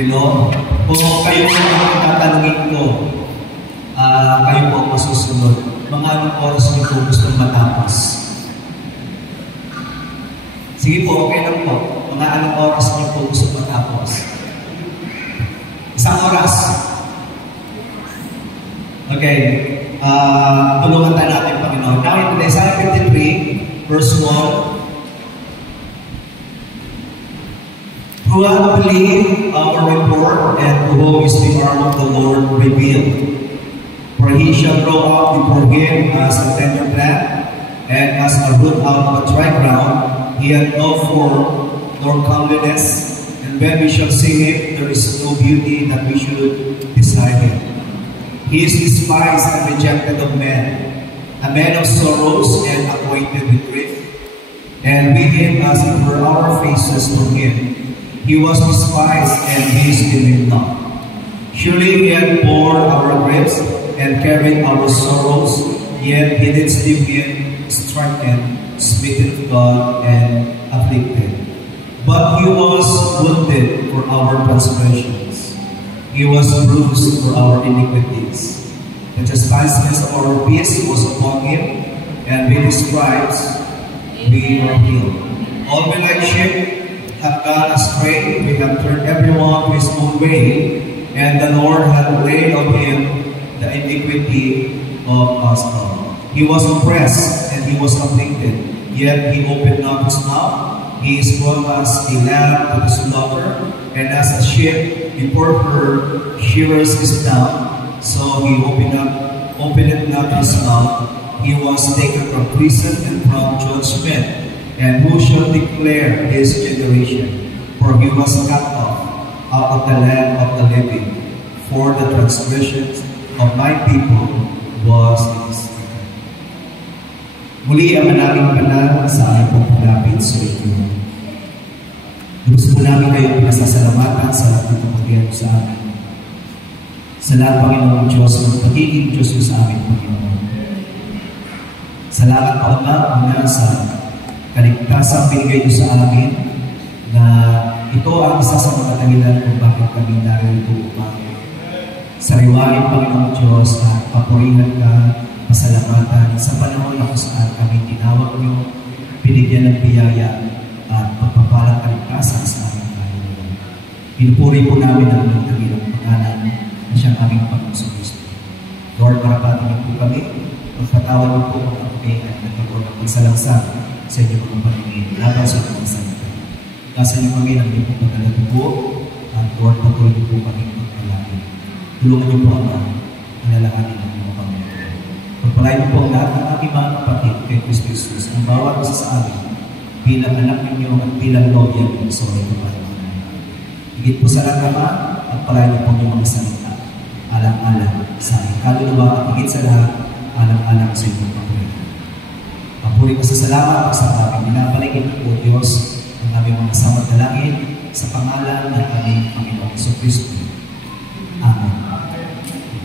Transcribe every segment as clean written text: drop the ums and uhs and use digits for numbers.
Hello? Kung kayo po ang tatanungin ko, kayo po ang masusunod. Mga anong oras niyo po gusto matapos? Sige po, okay lang po. Mga anong oras niyo po gusto matapos? Isang oras. Okay. Tulungan tayo natin, Panginoon. Now, in Isaiah 53, verse 1, who hath believed our report, and to whom is the arm of the Lord revealed? For he shall grow up before him as a tender plant, and as a root out of a dry ground. He hath no form nor comeliness, and when we shall see him, there is no beauty that we should beside him. He is despised and rejected of men, a man of sorrows and acquainted with grief, and we hid as it were our faces from him. He was despised, and we esteemed him not. Surely he had borne our griefs, and carried our sorrows, yet he did esteem him stricken, smitten of God, and afflicted. But He was wounded for our transgressions. He was bruised for our iniquities. The chastisement of our peace was upon Him, and with His stripes we are healed. All we like sheep have gone astray. We have turned everyone to his own way, and the Lord hath laid on Him the iniquity of us all. He was oppressed and He was afflicted, yet He opened not His mouth. He is brought as a lamb to the slaughter, and as a sheep before her shearers is dumb, so He opened not His mouth. He was taken from prison and from judgment, and who shall declare His generation? For He was cut off out of the land of the living. For the transgressions of my people was His. Muli ang manaming panal sa aming pagpalapit sa inyo. Gusto po namin kayo pinasasalamatan sa lahat ng pagkakita sa amin. Sa lahat, Panginoon Diyos, ng pagiging Diyos sa amin, Panginoon. Salamat po na sa kaligtasang binigay niyo sa amin na ito ang isa sa mga dahilan kung bakit kami narito upang sariwain, Panginoon Diyos, at papurihan ka, pasalamatan sa panahon na kung saan kami tinawag niyo, binigyan ng biyaya at pagpapalang kaligtasan sa aming Panginoon. Pinupuri po namin ang mga dahilang pangalan na siyang aming Panginoon Kristo. Lord, marapatingin po kami, magpatawad niyo po kung kami ay nagkaroon ng pagsalangsang sa inyong mga Panginoon laban sa inyong salita. Nasa niyo kami ng inyong pagkalala po, at Lord, patuloy niyo po kami magpalangin. Tulungan niyo po ang nalalahanin ng inyong Panginoon. Pagpalain niyo po ang lahat ng aking mga kapatid kay Kristo Jesus, ang bawat isa sa amin, bilang anak ninyo at bilang lobya ng sa mga Panginoon. Higit po sa lahat naman, pagpalain niyo po ang mga salita, alang-alang sa aking kaluluwa at higit sa lahat, alang-alang sa inyong Panginoon. Papuri ko sa salamat sa aming binabaligin po, Diyos, ang aming mga samadalangin sa pangalan ng aming Panginoong Kristo. Amen.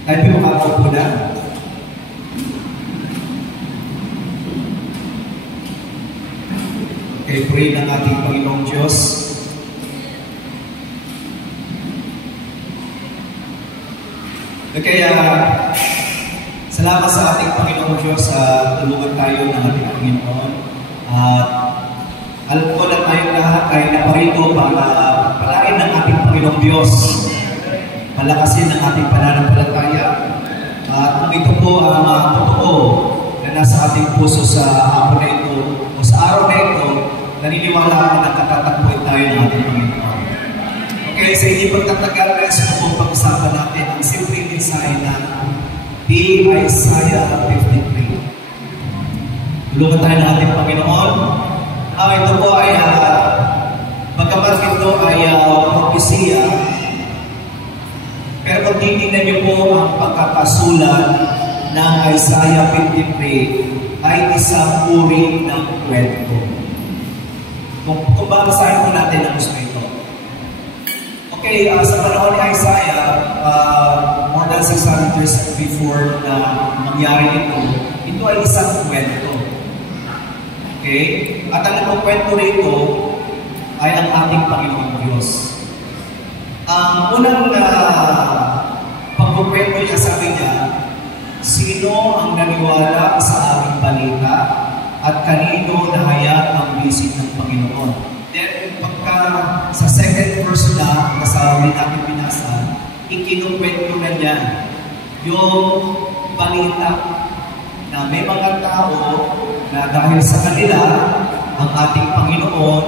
Tayo po makakaupo na. Okay, pray ng ating Panginoong Diyos. Kaya, salamat sa ating Panginoong Diyos sa tulungan tayo ng ating Panginoon. At alam ko na tayong lahat ay naparito para palain ng ating Panginoong Diyos. Palakasin ang ating pananampalataya. At kung ito po ang totoo na nasa ating puso sa hapon na ito o sa araw na ito, naniniwala ako na katatakbuhin tayo ng ating Panginoon. Okay, sa hindi pagtatagal na sa kung pag-usapan natin ang simpleng mensahe na di Isaiah 53. Tulungan tayo ng ating Panginoon. Ito po ay pagkapat ito ay propesya. Pero kung titignan niyo po ang pagkakasulat ng Isaiah 53 ay isang uri ng kwento. Kung babasahin po natin ang gusto ito. Okay, sa panahon ni Isaiah, more than 600 years before na mangyari ito ay isang kwento. Okay? At ang kwento rito ay ang ating Panginoong Diyos. Ang unang pagkukwento niya, sabi niya, sino ang naniwala sa aming balita at kanino nahayag ang bisig ng Panginoon. Then, pagka sa second verse na sa natin binasa, ikinukwento na niya yung balita na may mga tao na dahil sa kanila, ang ating Panginoon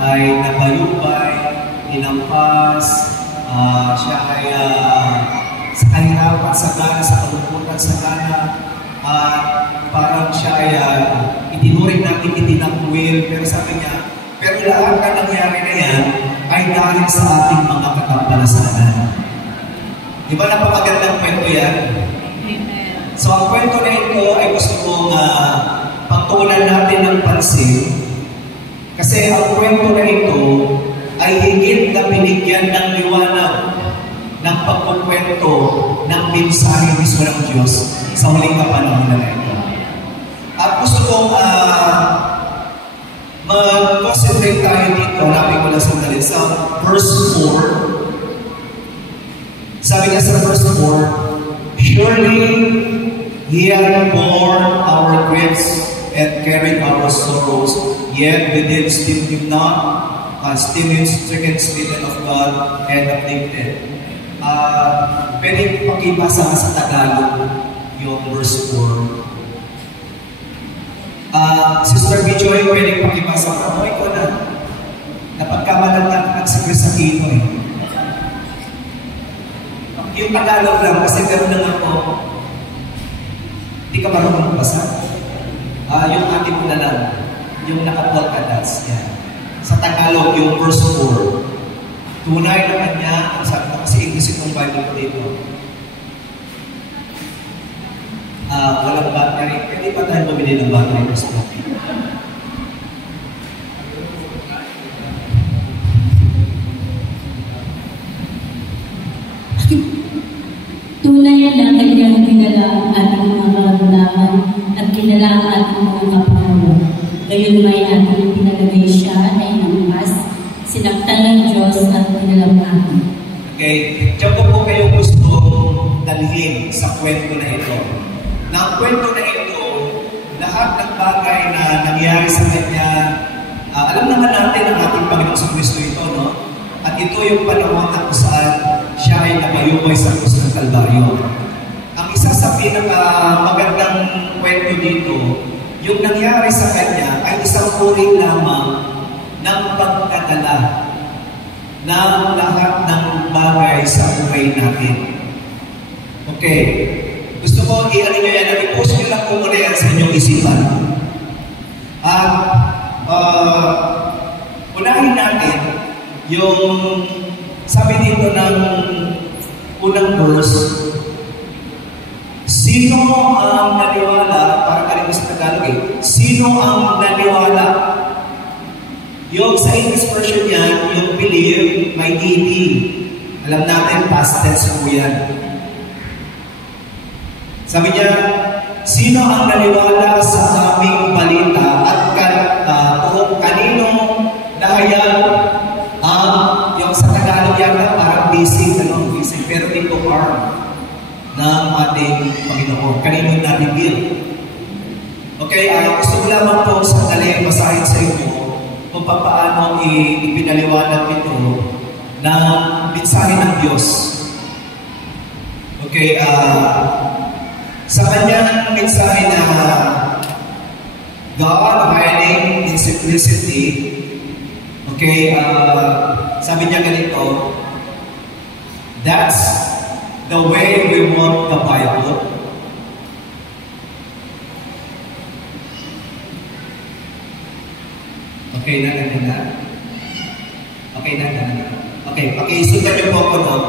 ay nabayubay, inampas, siya ay sa kahirapan, sa gana, sa kalungkutan, sa gana, parang siya ay itinuring natin itinakwil, pero sabi niya, pero lahat na nangyari na yan ay dahil sa ating mga katampalasanan. Di ba napakagandang kwento yan? So ang kwento na ito ay gusto kong pagtuunan natin ng pansin kasi ang kwento na ito ay higit na binigyan ng liwanag ng pagkukwento ng mensahe mismo ng Diyos sa huling kapanahon na ito. At gusto kong Mag-concentrate tayo dito. Hanapin ko lang sandali sa verse 4. Sabi nga sa verse 4, surely He had borne our griefs and carried our sorrows, yet we did esteem Him not, still stricken, smitten of God, and afflicted. Pwede pakibasa sa Tagalog yung verse 4. Sister Bijoy, pwede pakibasa ko. Ikaw na. Napagkamalan natin sa Crisantino eh. Yung Tagalog lang, kasi gano'n lang ako. Hindi ka marunong magbasa. Yung ating mo na lang. Yung nakapolkadas. Yan. Sa Tagalog, yung verse 4. Tunay naman niya, sabi ko kasi English itong Bible ko dito. Walang battery. Pwede ba tayo mamili ng battery ko sa atin? Tunay na kanyang kinala ang ating mga karamdaman at kinala ang ating mga kapanawa. Gayon may ating pinalagay siya na inangkas, sinaktan ng Diyos at kinalamatan. Okay, diyan ko po kayo gusto dalhin sa kwento na ito. Na ang kwento na ito, lahat ng bagay na nangyari sa Kanya, alam naman natin ang ating Panginoon sa Kristo ito, no? At ito yung panahon na kung saan siya ay namayumay sa krus ng Kalbaryo. Ang isa sa pinakamagandang kwento dito, yung nangyari sa Kanya ay isang uri lamang ng pagkadala ng lahat ng bagay sa buhay natin. Okay. Gusto ko, i-ano nyo yan, i-post nyo lang kung muna yan sa inyong isipan. At, unahin natin yung sabi dito ng unang verse, sino ang naniwala, parang kalimut sa Tagalog eh, sino ang naniwala? Yung sa English version yan, yung believe, may ED. Alam natin, past tense po yan. Sabi niya, sino ang naniwala sa aming balita at kung kanino dahayag yung sa Tagalog yata parang basic, pero dito arm ng ating Panginoon. Kanino na-reveal. Okay, gusto ko lamang po sa dali basahin sa inyo kung paano ipinaliwanag ito ng mensahe ng Diyos. Okay, sa kanyang mensahe na God hiding in simplicity, okay, sabi niya ganito, that's the way we want the Bible. Okay na. Okay na. Okay, pakisutan niyo po ako na.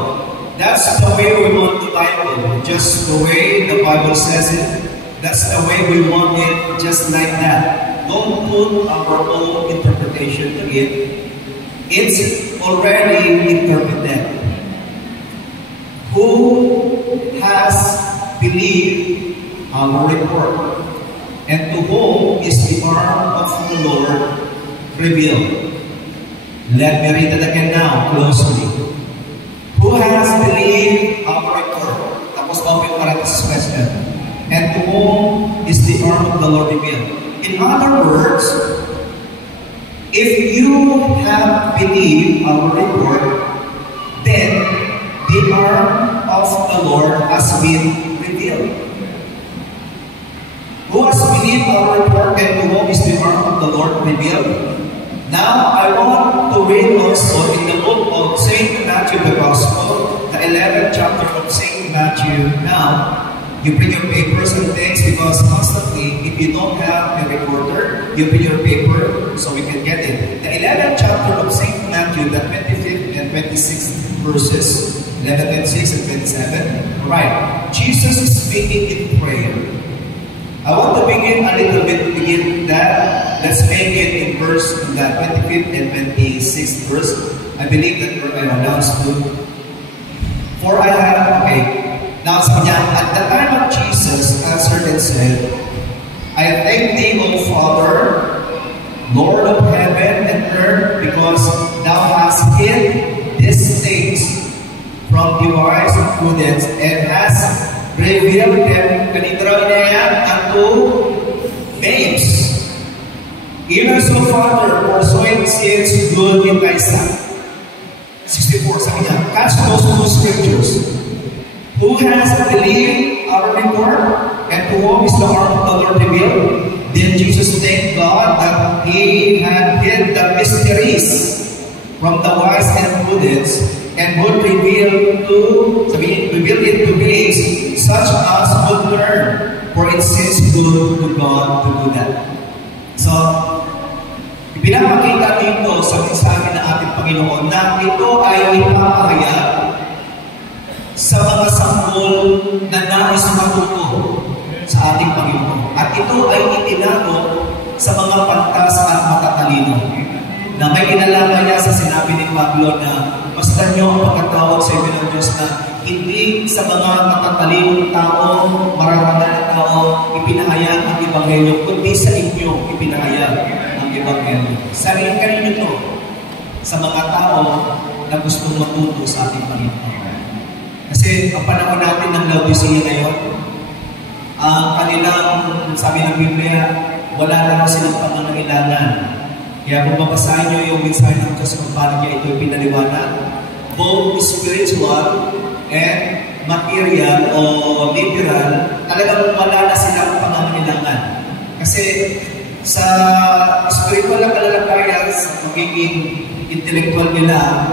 That's the way we want the Bible, just the way the Bible says it. That's the way we want it, just like that. Don't put our own interpretation to it. It's already interpreted. Who has believed our report? And to whom is the arm of the Lord revealed? Let me read it again now, closely. Who has believed our report? Tapos open parenthesis question. And to whom is the arm of the Lord revealed? In other words, if you have believed our report, then the arm of the Lord has been revealed. Who has believed our report, and to whom is the arm of the Lord revealed? Now, I want to read also in the book of St. Matthew the Gospel, the 11th chapter of St. Matthew. Now, you bring your papers and things because constantly, if you don't have a recorder, you bring your paper so we can get it. The 11th chapter of St. Matthew, the 25th and 26th verses, 11, 26, and 27. Right. Jesus is speaking in prayer. I want to begin a little bit, that. Let's make it in verse, in the 25th and 26th verse. I believe that we're announced to. For I have, okay. Now, at the time of Jesus answered and said, I thank thee, O Father, Lord of heaven and earth, because thou hast hid these things from the wise and prudence, and hast revealed them unto babes. Even so, Father, for so it seems good in thy sight. 64, sabi niya, catch those two scriptures. Who has believed our report, and to whom is the arm of the Lord revealed? Then Jesus thanked God that he had hid the mysteries from the wise and prudence, and would reveal it to babes, such as would learn, for it seems good to God to do that. So, ipinapakita dito sa mensahe ng ating Panginoon na ito ay ipapahayag sa mga sanggol na nais matuto sa ating Panginoon. At ito ay itinago sa mga pantas at matatalino, na may kinalaman niya sa sinabi ni Pablo na basta nyo ang pagkatawag sa inyo ng Diyos na hindi sa mga matatalinong tao, mararangal na tao, ipinahayag ang Ebanghelyo, kundi sa inyo ipinahayag ang Ebanghelyo. Sabihin kanino ito? Sa mga tao na gustong matuto sa ating Panginoon. Kasi ang panahon natin ng Laodicea ngayon, ang kanilang, sabi ng Biblia, wala lang silang pangangailangan. Kaya kung babasahin nyo yung mensahe ng Diyos kung paano niya ito pinaliwanag, both spiritual and material o literal, talagang wala na silang pangangailangan. Kasi sa spiritual na kalalagayan, sa magiging intellectual nila,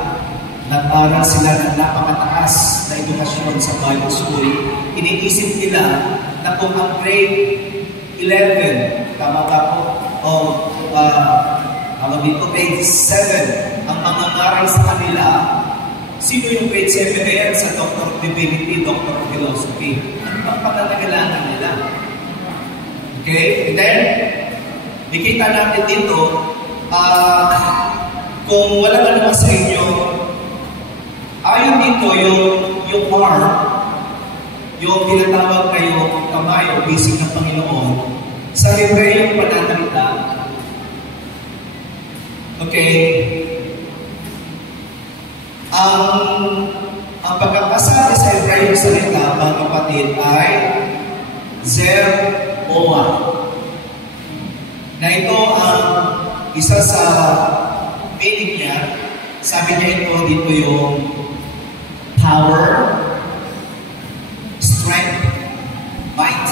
nag-aral sila ng napakataas na edukasyon sa Bible school. Iniisip nila na kung ang grade 11, tama ka po, o dito grade 7, ang mangangaral sa kanila, sino yung grade 7 na yan sa Doctor of Divinity, Doctor of Philosophy? Ano bang pangangailangan nila? Okay? And then, nakita natin dito, kung wala ka naman sa inyo, ayon dito yung arm, yung tinatawag kayo kamay o bisig ng Panginoon, sa Hebreo yung pananalita. Okay? Ang pagkakasabi sa Hebreo yung salita, mga kapatid, ay Zer-Oa. Na ito ang isa sa meaning niya. Sabi niya ito dito yung power, strength, might.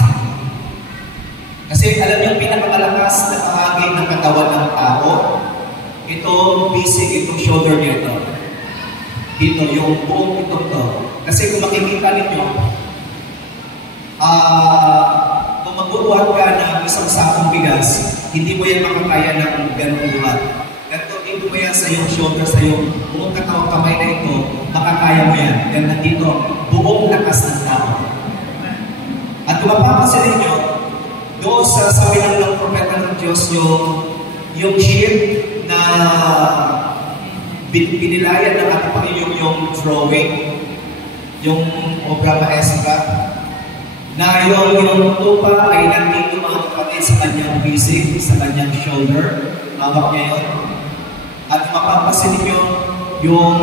Kasi alam niyo, pinakamalakas na bahagi ng katawan ng tao, itong bisig, itong shoulder niya ito. Dito, yung buong ito to. Kasi kung makikita ninyo, kung magbubuhat ka ng isang sakong bigas, hindi mo yan makakaya ng ganong buhat. Ganito, dito mo yan sa iyong shoulder, sa iyong buong katawang kamay na ito, makakaya mo yan. Yan nandito, buong lakas ng tao. At kung mapapansin ninyo, doon sa sabi ng propeta ng Diyos, yung ship na binilayan ng ating Panginoon yung drawing, yung obra maestra, na yung tupa ay nandito mga kapatid sa kanyang bisig, sa kanyang shoulder, hawak niya yun. At mapapansin niyo yung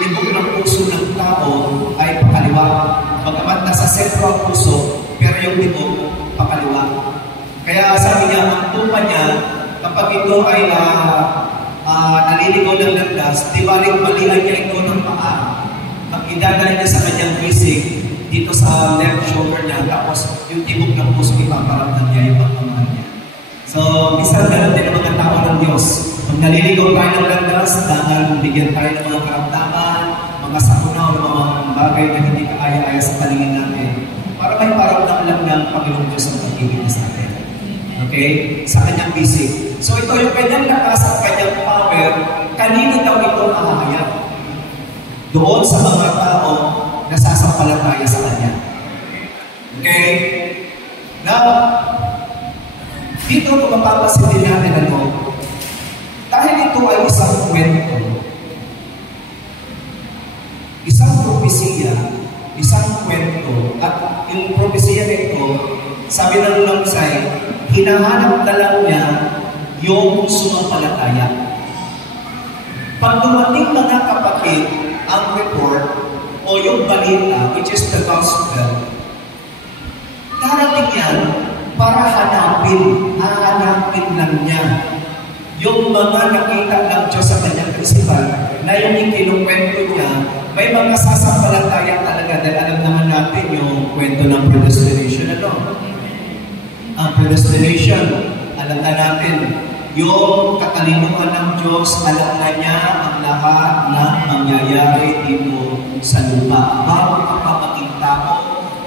libog ng puso ng tao ay pakaliwa. Bagamat nasa sentro ang puso, pero yung libog pakaliwa. Kaya sabi niya, ang tupa niya, kapag ito ay naliligaw ng landas, di balik-balian niya ito ng paa. Ang idadala niya sa kanyang bisig, dito sa left shoulder niya, tapos yung tibok ng puso, ipaparamdam niya yung pagmamahal niya. So, minsan ganun din ang mga tao ng Diyos. Pag naliligaw tayo ng landas, dahil bigyan tayo ng mga karamdaman, mga sakuna o mga bagay na hindi kaaya-aya sa paningin natin, para may paramdam lang ng Panginoong Diyos ang pagiging sa atin. Okay? Sa kanyang bisig. So, ito yung kanyang lakas at kanyang power, kanino daw ito mahahayag? Doon sa mga tao na sasampalataya sa kanya. Okay? Now, dito kung mapapasin din natin dahil ito ay isang kwento, isang propesiya, isang kwento, at yung propesiya nito, sabi ng Langsay, hinahanap na lang niya yung sumampalataya. Pag dumating mga kapatid ang report o yung balita, which is the gospel, darating yan para hahanapin lang niya yung mga nakita ng Diyos sa kanyang kaisipan na yung ikinukwento niya, may mga sasampalataya talaga dahil alam naman natin yung kwento ng predestination. Ang predestination, alam na natin, yung katalinuhan ng Diyos, alam na niya ang lahat ng mangyayari dito sa lupa. Bago ka pa maging tao,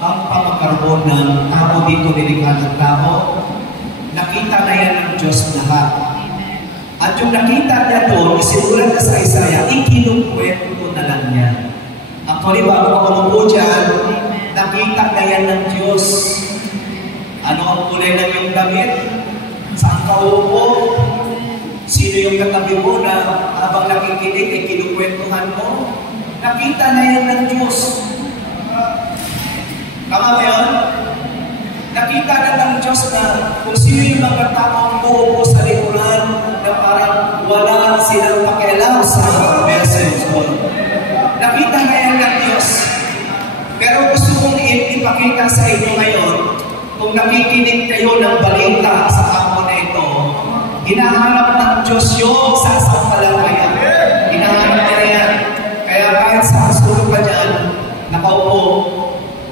bago pa magkaroon ng tao dito, nilikha ng tao, nakita na yan ng Diyos lahat. At yung nakita niya doon, isinulat na sa Isaiah, ikinukwento na lang niya. Actually, bago ako umupo dyan, nakita na yan ng Diyos. Ano ang kulay ng iyong damit? Saan ka uupo? Sino yung katabi mo na habang nakikinig ay kinukwentuhan mo? Nakita na yan ng Diyos. Tama ba yun? Nakita na ng Diyos na kung sino yung mga taong uupo sa likuran na parang wala silang pakialam sa message. Nakita na yan ng Diyos. Pero gusto kong ipakita sa inyo ngayon, kung nakikinig kayo ng balita sa hapon na ito, hinahanap ng Diyos yung sasampalataya. Hinahanap niya yan. Kaya kahit sa asulo pa dyan, nakaupo,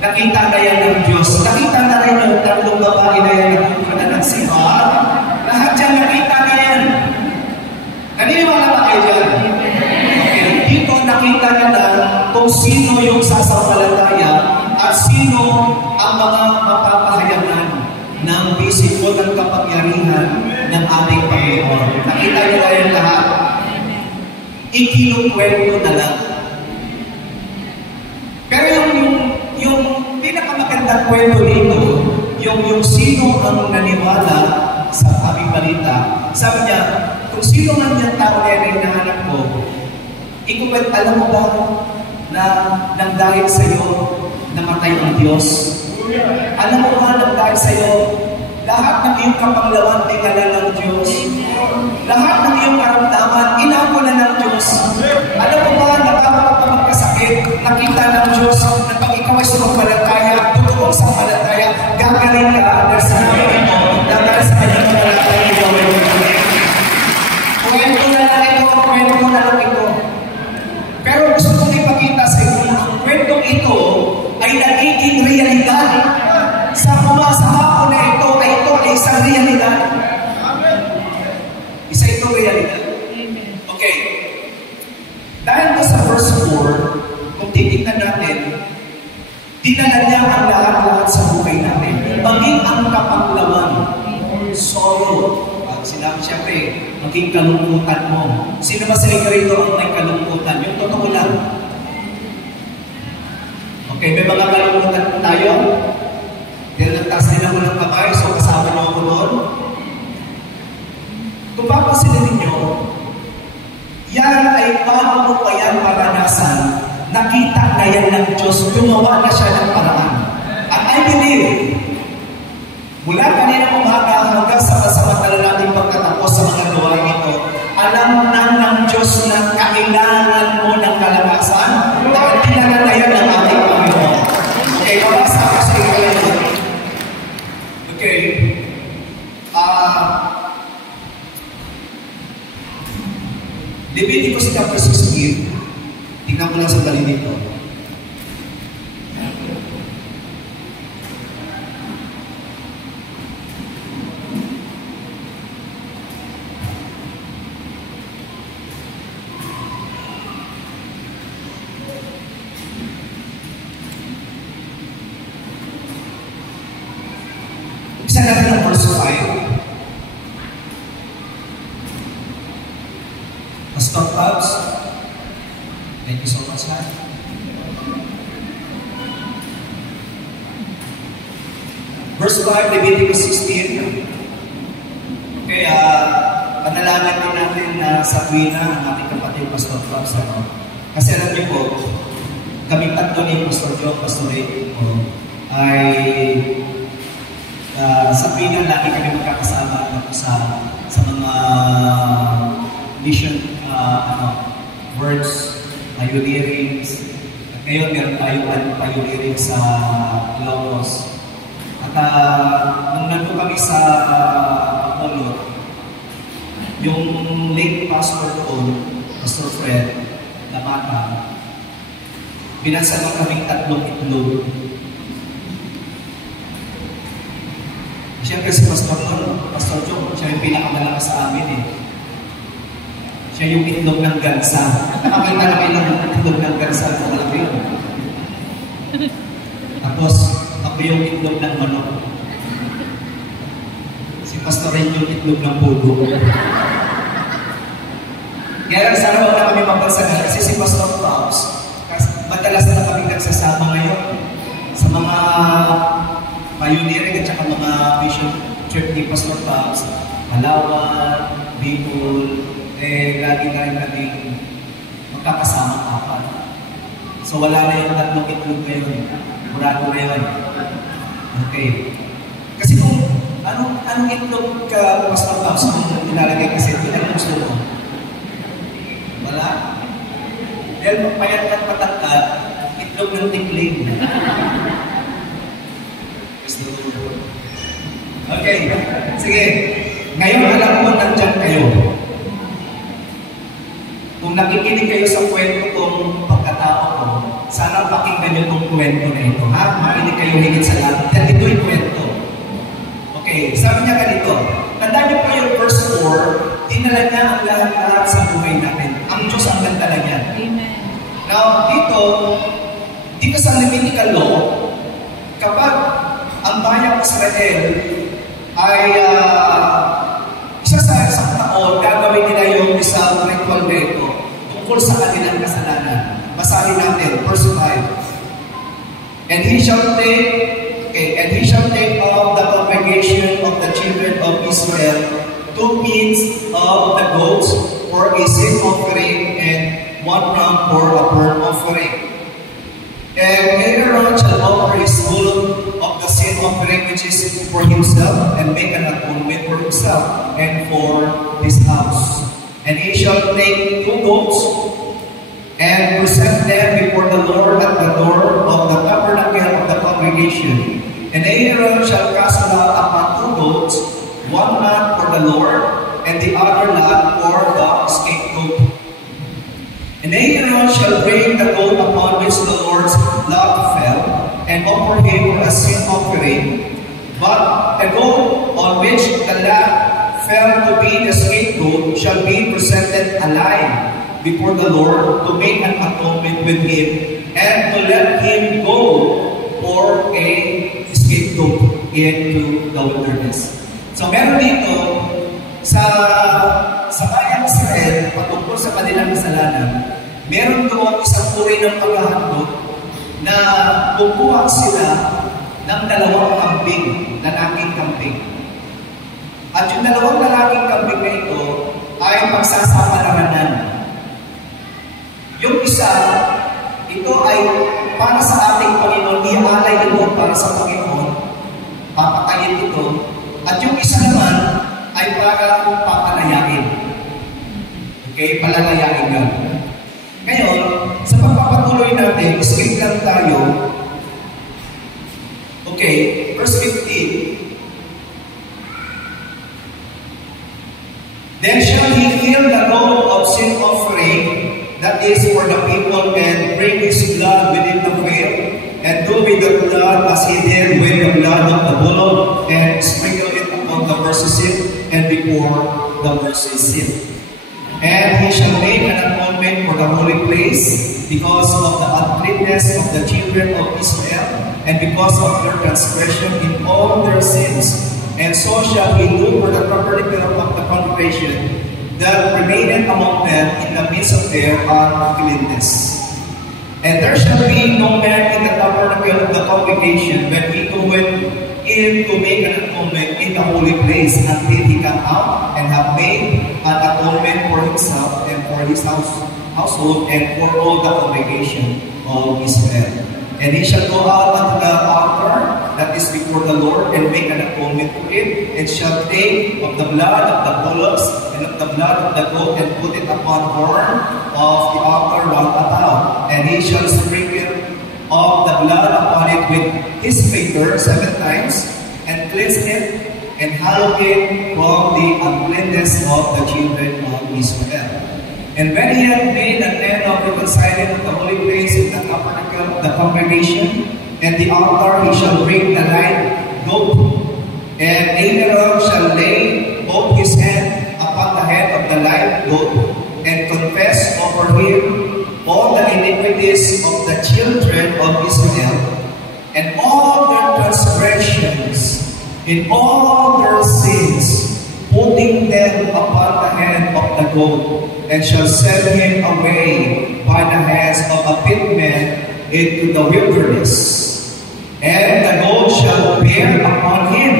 nakita na yan ng Diyos. Nakita na rin yung tatlong babae na yan na nagsibat. Lahat dyan nakita na yan. Naniniwala ba kayo dyan? Okay. Dito nakita niya na kung sino yung sasampalataya at sino ang mga mapapahayagan ng bisiko ng kapangyarihan ng ating Panginoon. Nakita niyo na yung lahat? Ikinukwento na lang. Pero yung pinakamagandang kwento dito, yung sino ang naniwala sa aming balita, sabi niya, kung sino man yung tao na yung hinahanap ko, ikukwento, alam mo ba na nang dahil sa iyo, namatay ang Diyos? Alam mo ba nang dahil sa iyo, lahat ng iyong kapanglawan tingala ng Diyos? Lahat ng iyong karamdaman, inako na ng Diyos? Alam mo ba na bago ka magkasakit, nakita ng Diyos na pag ikaw ay sumampalataya, totoong sampalataya, gagaling ka dahil sa namin mo, dahil sa kanyang malatay ikaw ay magaling. Kwento na lang ito, kwento na lang ito. Pero gusto kong ipakita sa inyo na ang kwentong ito ay nagiging realidad. Sa hapon na ito ay isang realidad. Isa itong realidad. Okay. Dahil po sa verse 4, kung titignan natin, dinala niya ang lahat-lahat sa buhay natin. Maging ang kapanglawan, sorrow. Sinabi siyempre, maging kalungkutan mo. Sino ba sa rito ang may kalungkutan? Yung totoo lang. Okay, may mga kalungkutan tayo. Dahil nagtaas din ako ng kamay, so kasama niyo ako doon. Kung papansinin ninyo, yan ay paano mo pa yan maranasan, nakita na yan ng Diyos, gumawa na siya ng paraan. At I believe, mula kanina umaga hanggang sa kasamantala natin pagkatapos sa mga gawain ito, alam na ng Diyos na kailangan mo ng kalakasan dahil pinagalayan ng ating Panginoon. Okay, mabasa ako sa inyo. Okay. Leviticus chapter 16. Tingnan mo lang sa dali dito. Isa natin ang verse 5. Pastor Pabs, thank you so much, ha? Verse 5, Leviticus 16. Okay, panalangin din natin na sa tuwina ang ating kapatid, Pastor Pabs. Kasi alam niyo po, kami tatlo ni Pastor John, Pastor Ray, ay Sa tuwingan, lagi kami magkakasama sa mga mission words, pioneerings. At ngayon, meron tayong pioneering sa Ilocos. At nung nandun kami sa Apollo, yung late pastor ko, Pastor Fred, na bata, binansan lang kaming 3 itlog. Siyempre si Pastor John, siya yung pinakamalakas sa amin eh. Siya yung itlog ng gansa. Nakakita na kayo ng itlog ng gansa. Alam mo yun. Tapos, ako yung itlog ng manok. Si Pastor Ren yung itlog ng pugo. Kaya sana wala na kami mapagsagal kasi si Pastor Pops, madalas na kami nagsasama ngayon sa mga pioneering at saka mga mission church ni Pastor Pops, Palawan, Bicol, lagi na rin kami magkakasama apat. So wala na yung 3 itlog ngayon. Murado na yun. Okay. Kasi kung anong itlog ka Pastor Pops kung nilalagay kasi anong gusto mo? Wala. Dahil payat at patangkad, itlog ng tikling. Okay. Sige. Ngayon, alam mo, nandyan kayo. Kung nakikinig kayo sa kwento kong pagkatao ko, sana pakinggan nyo itong kwento na ito. Ha? Makinig kayo higit sa lahat. Yan, ito yung kwento. Okay. Sabi niya ganito. Tandaan niyo pa yung verse 4, dinala niya ang lahat-lahat sa buhay natin. Ang Diyos ang nagdala niya. Amen. Now, dito sa Levitical law, kapag ang bayang Israel ay isa sa isang taon, gagawin nila yung isang ritual na ito tungkol sa kanilang kasalanan. Basahin natin, verse 5. And he shall take of the congregation of the children of Israel 2 pins of the goats for a sin offering and 1 ram for a burnt offering. And Aaron shall offer his bull of the sin offering which is for himself, and make an atonement for himself and for his house. And he shall take 2 goats and present them before the Lord at the door of the tabernacle of the congregation. And Aaron shall cast lot upon 2 goats, 1 lot for the Lord, and the other lot for the scapegoat. And Aaron shall bring the goat upon which the Lord's lot fell, and offer him for a sin offering. But the goat on which the lot fell to be the scapegoat shall be presented alive before the Lord to make an atonement with him, and to let him go for a scapegoat into the wilderness. So meron dito sa bayang Israel, patungkol sa kanilang kasalanan, meron doon isang uri ng paghahandog na bubuhat sila ng 2 kambing, lalaking kambing. At yung 2 lalaking kambing na ito ay pagsasapalaran. Yung isa, ito ay para sa ating Panginoon, ialay ito para sa Panginoon, papatayin ito. At yung isa naman ay para papalayain. Okay, palalayain ka. Ngayon, sa pagpapatuloy natin, skip lang tayo. Okay, verse 15. Then shall he kill the goat of sin offering, that is for the people, and bring his blood within the veil, and do with the blood as he did with the blood of the bull, and sprinkle it upon the mercy seat, and before the mercy seat. And he shall make an atonement for the holy place, because of the uncleanness of the children of Israel, and because of their transgression in all their sins. And so shall he do for the tabernacle of the congregation that remaineth among them in the midst of their uncleanness. And there shall be no man in the tabernacle of the congregation when he goeth in to make an atonement in the holy place, until he come out and have made an atonement for himself and for his household and for all the congregation of Israel. And he shall go out unto the altar that is before the Lord, and make an atonement for it, and shall take of the blood of the bullocks and of the blood of the goat, and put it upon the horn of the altar round about. And he shall sprinkle of the blood upon it with his finger 7 times, and cleanse it, and hallow it from the uncleanness of the children of Israel. And when he had made an end of reconciling of the holy place in the tabernacle of the congregation and the altar, he shall bring the live goat, and Aaron shall lay both his hand upon the head of the live goat, and confess over him all the iniquities of the children of Israel, and all their transgressions, in all their sins, putting them upon the head of the goat, and shall send him away by the hands of a pit man into the wilderness. And the goat shall bear upon him,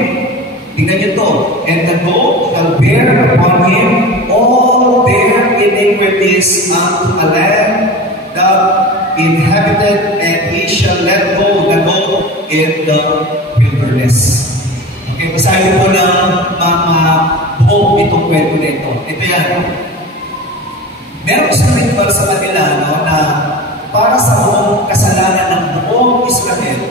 tingnan niyo to, and the goat shall bear upon him all their iniquities unto a land that inhabited, and he shall let go the goat in the wilderness. Okay, basahin ko ng buong itong kwento nito. Ito yan. Meron isang ritual sa kanila, no, na para sa buong kasalanan ng buong Israel,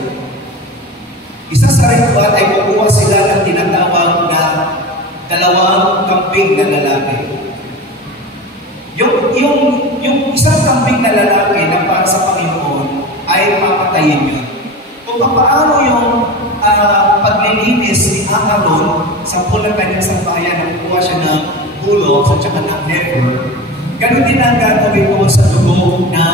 isa sa ritual ay kukuha sila ng tinatawag na 2 kambing na lalaki. Yung isang kambing na lalaki na para sa Panginoon ay papatayin niya. Kung paano yung paglilinis ni Aaron sa pulang kanyang sambahayan na kukuha siya ng bulok at saka ng heifer, ganun din ang gagawin ko sa dugo na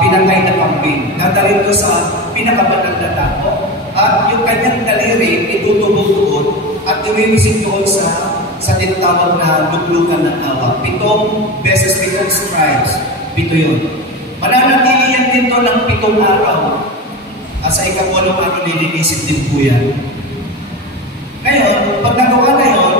pinatay na kambing. Dadalhin ko sa pinakabanal na tao, at yung kanyang daliri itutubog-tubog at iwiwisig doon sa tinatawag na luglugan ng awa. 7 beses 7 scribes. 7 yun. Mananatili yan din doon ng 7 araw. At sa ika-8 araw nilinisin din po yan. Ngayon, pag nagawa na yun,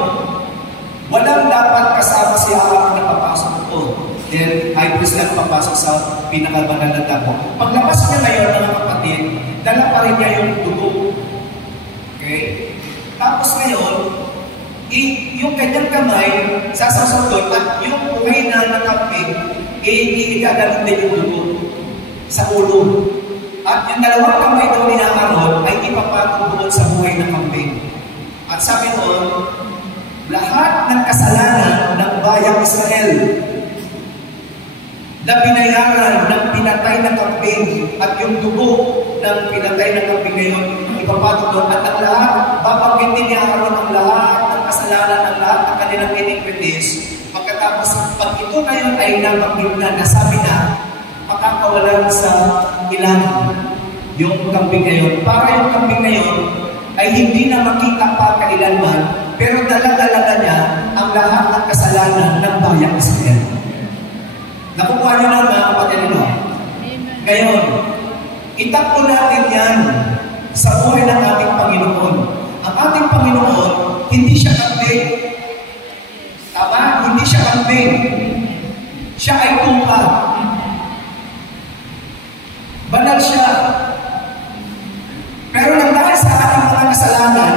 walang dapat kasama si Aaron na papasok po. Then, high priest lang papasok sa pinakabanal na tao. Paglabas niya ngayon, mga kapatid, dala pa rin niya yung dugo. Okay? Tapos ngayon, yung kanyang kamay, sasasundot, at yung buhay na nakapig, iigagalan din yung dugo sa ulo. At yung 2 kamay daw ni Aaron ay ipapatong doon sa buhay ng kambing. At sabi doon, lahat ng kasalanan ng bayang Israel na binayaran ng pinatay na kambing at yung dugo ng pinatay na kambing ngayon, ipapatong doon. At ang lahat, babanggitin ni Aaron ang lahat ng kasalanan, ang lahat ng kanilang iniquities. Pagkatapos, pag ito ngayon ay nabanggit na, nasabi na, makakawalan sa ilan yung kambing ngayon. Para yung kambing ngayon ay hindi na makita pa kailanman, pero dala-dala niya ang lahat ng kasalanan ng bayang Israel. Nakukuha niyo na mga kapatid nyo. Ngayon, itakbo natin yan sa buhay ng ating Panginoon. Ang ating Panginoon, hindi siya kambing. Tama? Hindi siya kambing. Siya ay tungkad. Banal siya. Pero nang dahil sa ating mga kasalanan,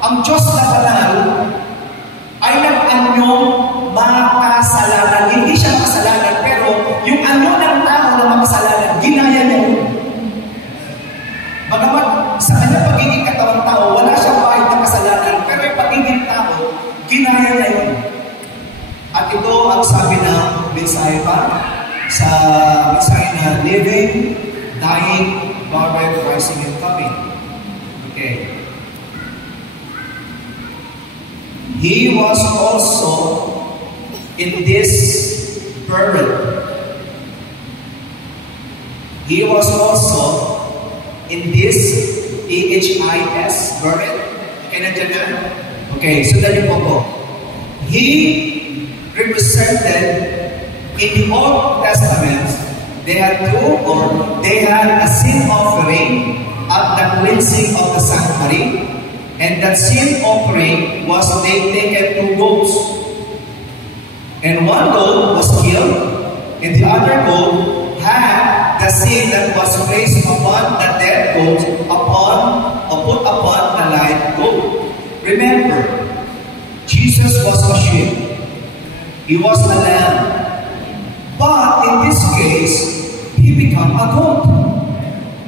ang Diyos na banal ay nag-anyong makasalanan. Hindi siya makasalanan, pero yung anyo ng tao na makasalanan, ginaya niya yun. Bagamat sa kanyang pagiging katawang tao, wala siyang bahid na kasalanan, pero yung pagiging tao, ginaya niya yun. At ito ang sabi na mensahe pa sa mensahe na living, dying, buried, rising, and coming. Okay. He was also in this buried. He was also in this EHIS buried. Okay, nandiyan na? Okay, sundan niyo po. He represented in the Old Testament. They had a sin offering at the cleansing of the sanctuary, and that sin offering was they taken 2 goats. And one goat was killed, and the other goat had the sin that was placed upon the dead goat put upon the live goat. Remember, Jesus was a sheep. He was a lamb. But in this case, he became a goat.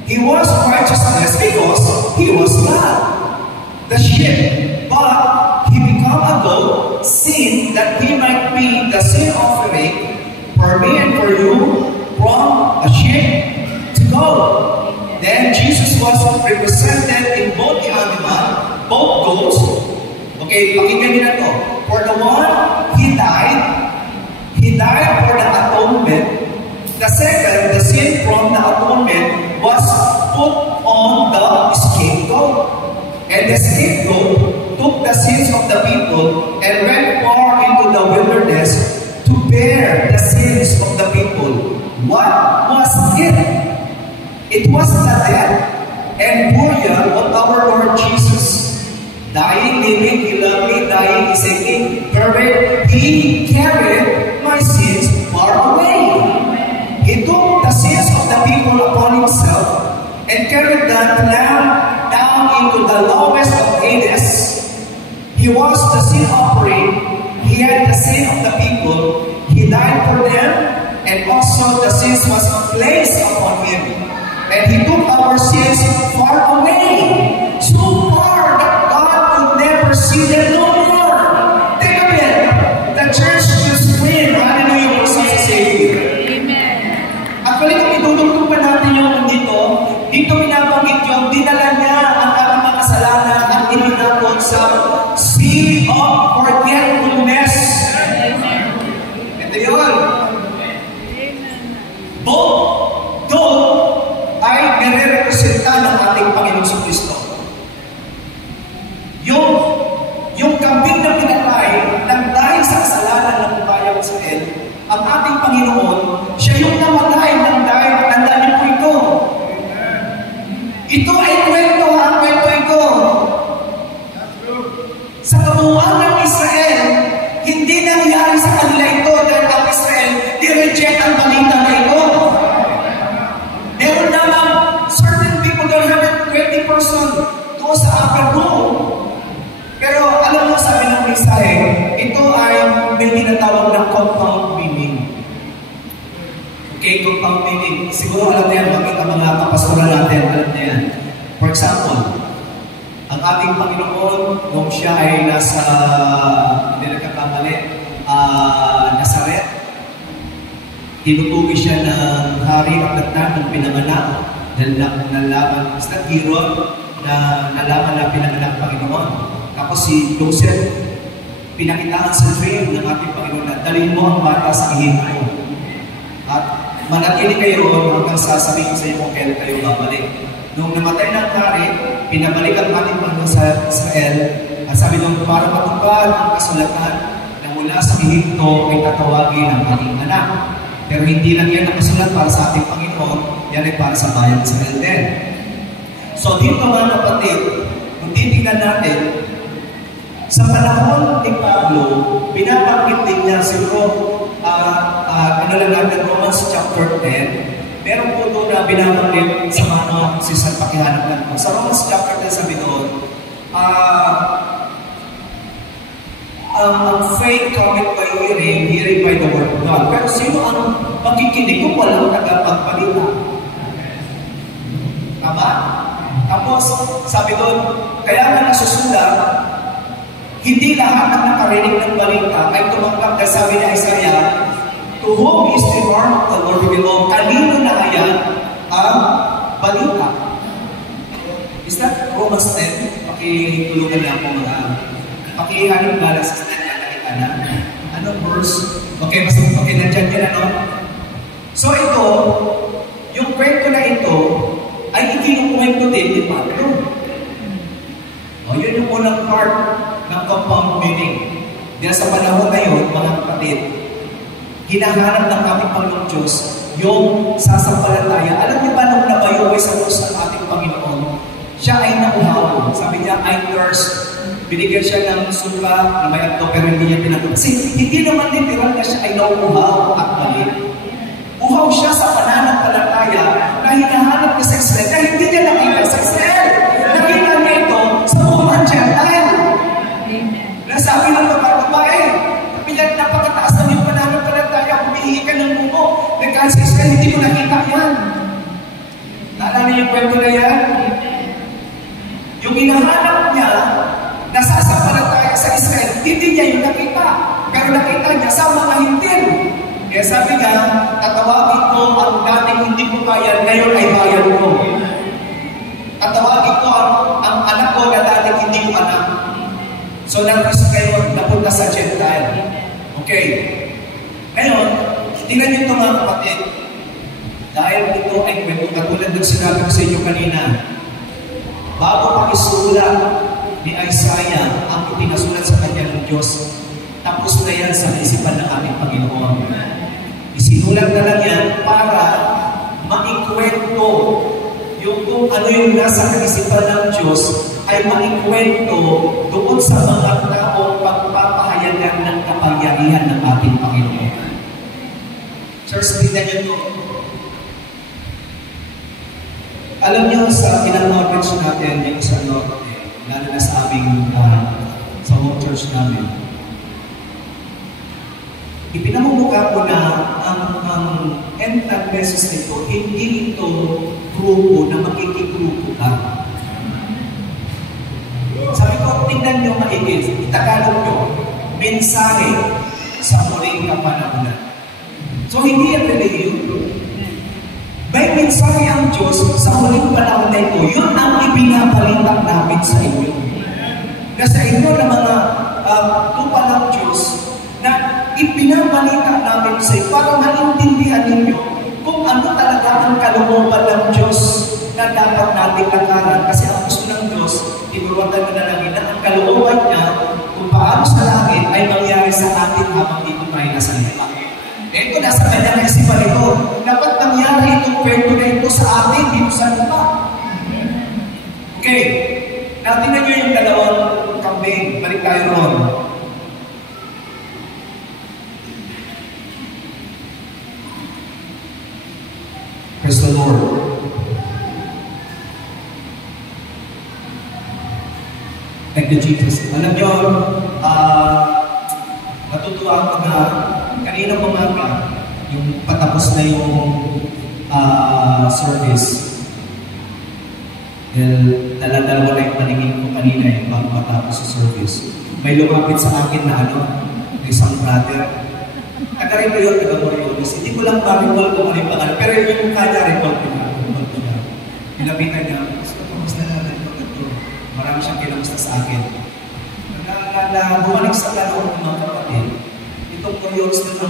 He was righteousness because he was God, the sheep. But he became a goat, sin that he might be the sin offering for me and for you, from a sheep to goat. Then Jesus was represented in both the animal, both goats. Okay, pakinggan niyo na to. For the one, he died for the atonement. The second, the sin from the atonement, was put on the scapegoat. And the scapegoat took the sins of the people and went far into the wilderness to bear the sins of the people. What was it? It was the death and burial of our Lord Jesus. Dying, living, he loved me, dying, is a king, buried. He carried my sins far away. He took the sins of the people upon himself and carried them down into the lowest of Hades. He was the sin offering. He had the sin of the people. He died for them, and also the sins was placed upon him. And he took our sins far away, so far that God could never see them no more. Think of it. The church will scream, hallelujah, for such a Savior. Amen. Actually, kung itutulong pa natin yung dito pinabanggit yung dinala niya ang ating mga kasalanan at itinapon sa sea of forgetfulness. Ito yun. Doon ay nire-representa ng ating Panginoong Kristo. Yung kambing na pinatay nang dahil sa kasalanan ng bayang Israel, ang ating Panginoon, siya yung namatay nang dahil, tandaan niyo po ito. Ito ay kwento ito. Sa kabuuan ng Israel, hindi nangyari sa kanila ito dahil ang Israel, di-reject ang balita na ito. Meron naman certain people, 120 person doon sa upper room. Pero alam mo, sabi ng mensahe, ito ay may tinatawag ng compound meaning. Okay, compound meaning. Siguro alam niya, bakit ang mga kapastoral natin, alam niya yan. For example, ang ating Panginoon, nung siya ay nasa, hindi nagkakamali, Nazaret, tinutugi siya ng hari at nagtan ng pinanganak, nalaman, sa Herod, na nalaman na pinanganak ng Panginoon. Tapos si Joseph, pinakitaan sa dream ng ating Panginoon na dalhin mo ang bata sa ihin mo. At manatili kayo hanggang sasabihin ko sa iyo kung kailan kayo babalik. Nung namatay ng hari, pinabalik ang ating Panginoon sa Israel at sabi nung para matupad ang kasulatan na mula sa Ehipto ay tatawagin ang ating anak. Pero hindi lang yan nakasulat para sa ating Panginoon, yan ay para sa bayan sa Israel din. So dito mga kapatid, kung titignan natin, sa panahon ni Pablo, binabanggit din niya siguro, natin Romans chapter 10, meron po doon na binabanggit sa mga konsistan pakihanap natin. Sa Romans chapter 10 sabi doon, faith cometh by hearing, hearing by the word of God. Pero sino ang makikinig kung walang tagapagbalita? Tama? Tapos, sabi doon, kaya nga nasusulat, hindi lahat ng nakarinig ng balita ay tumanggap na sabi ni Isaiah, to whom is the word of the Lord revealed? Kanino na kaya ang balita? Is that Romans 10? Pakitulungan niya ako mga pakihanip balas sa nakikita na. Anong verse? Okay, nandiyan yan ano? So ito, yung kwento na ito, ay ikinukwento din ni Pablo. O, yun yung unang part ng compound meaning. Dahil sa panahon ngayon, mga kapatid, hinahanap ng ating Panginoon Diyos yung sasampalataya. Alam niyo ba nung nabayuwi sa krus ng ating Panginoon, siya ay nauhaw. Sabi niya, I thirst. Binigyan siya ng suka na may abdo, pero hindi niya tinanggap. Kasi hindi naman literal na siya ay nauuhaw at mali. Uhaw siya sa pananampalataya hinahanap niya sa Israel na hindi niya nakita sa Israel. Nakita niya ito sa buong Gentile. Nasabi ng babae, kapag napakataas na yung pananampalataya, humihingi ka ng bumo. Nagkaan sa Israel, hindi mo nakita yan. Naalala niyo yung kwento na yan? Yung hinahanap niya, nasasampalataya sa Israel, hindi niya yung nakita. Pero nakita niya sa mga hintil. Kaya sabi niya, tatawagin ko ang dating hindi ko bayan, ngayon ay bayan ko. Tatawagin ko ang anak ko na dating hindi ko anak. So, nag-risk kayo, napunta sa Gentile. Okay. Ngayon, tingnan niyo ito mga kapatid. Dahil ito ay kwento, katulad ng sinabi ko sa inyo kanina, bago pa isulat ni Isaiah ang ipinasulat sa kanya ng Diyos, tapos na yan sa isipan ng ating Panginoon. Isinulat na lang yan para maikwento yung kung ano yung nasa kaisipan ng Diyos ay maikwento doon sa mga taong pagpapahayagan ng kapangyarihan ng ating Panginoon. Church, tingnan niyo ito. Alam niyo sa ilang outreach natin, yung sa Norte, lalo na sa aming sa home church namin, ipinamumukha ko na ang end time message nito, hindi ito grupo na makikigrupo ka. Sabi ko, tingnan nyo maigit, itagalog nyo, mensahe sa muling kapanahunan. So, hindi yan religion. May mensahe ang Diyos sa muling panahon na ito. Yun ang ibinabalitak namin sa inyo. Na sa inyo na mga tupa ng Diyos na ibinabalitak namin sa inyo para maintindihan ninyo kung ano talaga ang kalooban ng Diyos na dapat natin lakaran. Kasi ang gusto ng Diyos, tinuruan na lang na ang kalooban niya kung paano sa langit ay mangyari sa atin habang dito tayo nasa lupa. Ito, nasa kanya na isipan ito. Dapat nangyari itong kwento na ito sa atin dito sa lupa. Okay. Natin na nyo yung dalawang campaign. Balik tayo ron. Praise the Lord. Thank you, Jesus. Alam nyo, natutuwa ako na kanina umaga, yung patapos na yung service. Dala-dalawa na yung paningin ko kanina yung bago matapos sa service. May lumapit sa akin na isang brother. Taga-rin ko yun, taga-Moriones. Hindi ko lang ma-recall kung ano yung pangalan. Pero yung kanya recall ko na. Pinabitan niya, kamusta na ito? Marami siyang kinamusta sa akin. Bumalik sa kaloob ng mga kapatid. Itong Moriones na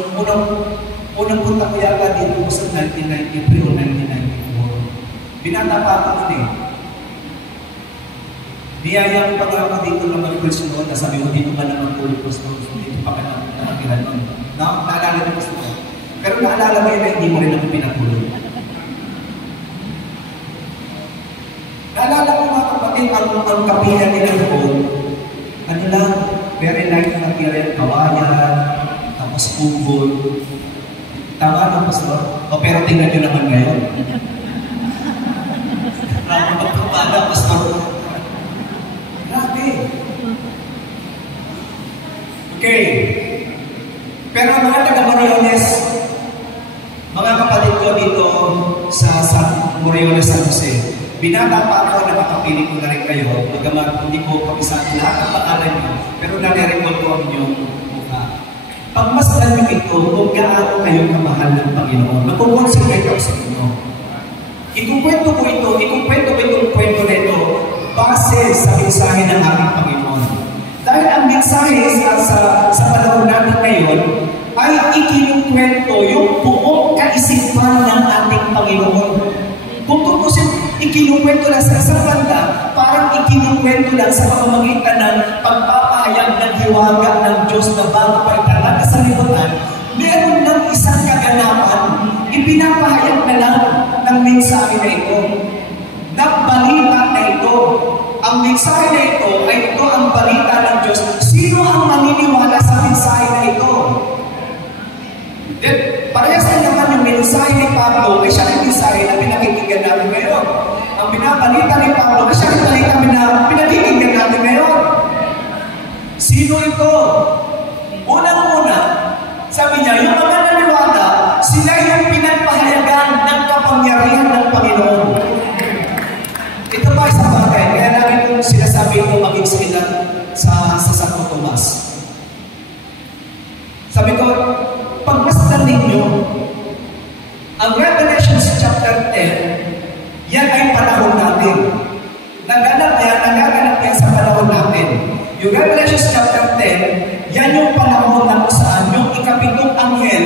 unang punta ko yata dito sa 1993 o 1994. Binata pa ako nun eh. Niyaya ko pa nga ako dito na mag-preach noon, na sabi mo dito ka naman tulog ko sa dito pa ka nakakira noon. Naalala ko gusto ko. Pero naalala mo yun na hindi mo rin ako pinatulog. Naalala ko mga kapatid, ang kapihan nila doon, ano lang, very light na material, kawayan, tapos pugol. Tama na, Pastor? O pero tingnan nyo naman ngayon. Magpapala, Pastor. Grabe. Okay. Pero mga taga-Moriones, mga kapatid ko dito sa Moriones, San Jose, binata pa ako na makapili ko na rin kayo, magamat hindi ko kapisaan lahat ang pangalan nyo, pero nare-recall ko ang inyong mukha. Pagmasdan nyo ito, kung gaano kayo kamahal ng Panginoon, magkukonsider ko sa inyo. Ikukwento ko itong kwento na ito, base sa mensahe ng ating Panginoon. Dahil ang mensahe sa panahon natin ngayon, ay ikinukwento yung buong kaisipan ng ating Panginoon. Kung tutusin, ikinukwento lang sa isang banda, parang ikinukwento lang sa pamamagitan ng pagpapahayag ng hiwaga ng Diyos na bago pa italaga sa lipunan, meron ng isang kaganapan, ipinapahayag na lang ng mensahe na ito, ng balita na ito. Ang mensahe na ito ay ito ang balita ng Diyos. Sino ang maniniwala sa mensahe na ito? Parehas na naman yung mensahe ni Pablo ay siya ang mensahe na pinakikinggan natin ngayon. Ang binabalita ni Pablo ay siya ang balita na pinakikinggan natin ngayon. Sino ito? Unang-una, sabi niya, yung mga naniwala, sila yung pinagpahayagan ng kapangyarihan ng Panginoon. Ito pa sa bagay, kaya namin kung sinasabi ko maging sila sa Santo Tomas. Sabi ko, pagmasdan ninyo, ang Revelation chapter 10, yan ay panahon natin. Nagaganap yan sa panahon natin. Yung Revelation chapter 10, yan yung panahon na kung saan yung ikapitong anghel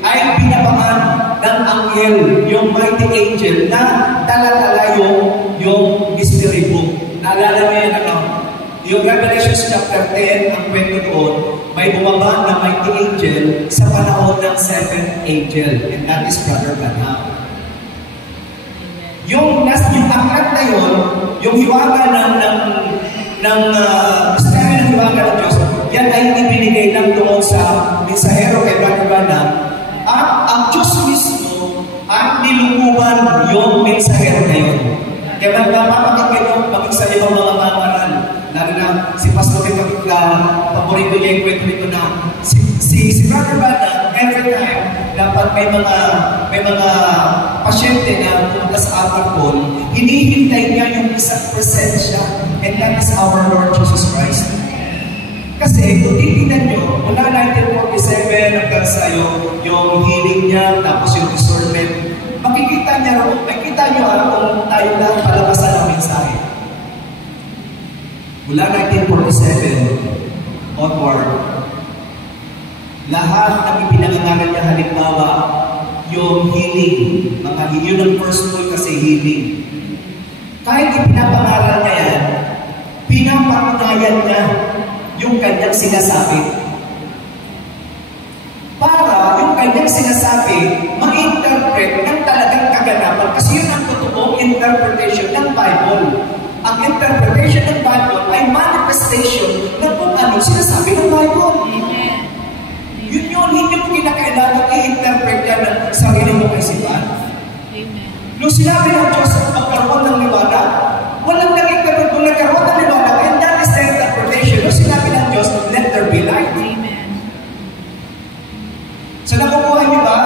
ay binabangan ng anghel, yung mighty angel, na dala-dala yung mystery book. Naalala mo yan, ano? Yung Revelation chapter 10, ang kwento doon, may bumaba na mighty angel sa panahon ng seventh angel, and that is Brother Branham. Yung aklat na yun, yung hiwaga ng misteryo ng hiwaga ng Diyos, yan ay ibinigay lang doon sa mensahero kay Brother Branham. At ang Diyos mismo ay nilumuban yung mensahero na yun. Kaya magpapakit kayo maging sa ibang mga mamaran. Lalo na si Pastor paborito niya yung kwento nito na si Brother Branham, every time dapat may mga pasyente na pumunta sa altar call, hinihintay niya yung isang presensya, and that is our Lord Jesus Christ. Kasi kung titignan nyo, mula 1947 hanggang sa yung healing niya, tapos yung discernment, makikita nyo kung tayo lang palabasan ng mensahe. Mula 1947 onward, lahat ng ipinangangalan niya halimbawa, yung healing, yun ang first tool kasi healing. Kahit ipinapangalan niya yan, pinapatunayan niya yung kanyang sinasabi. Para yung kanyang sinasabi, ma-interpret ng talagang kaganapan. Kasi yun ang totoong interpretation ng Bible. Ang interpretation ng Bible ay manifestation ng kung ano sinasabi ng Bible. Yun hindi mo kinakailangan i-interpret yan ng sarili mong isipan. Nung sinabi ng Diyos magkaroon ng liwanag, walang nag-interpret kung nagkaroon ng liwanag, and that is the interpretation. Nung sinabi ng Diyos, let there be light. So nakukuha niyo ba?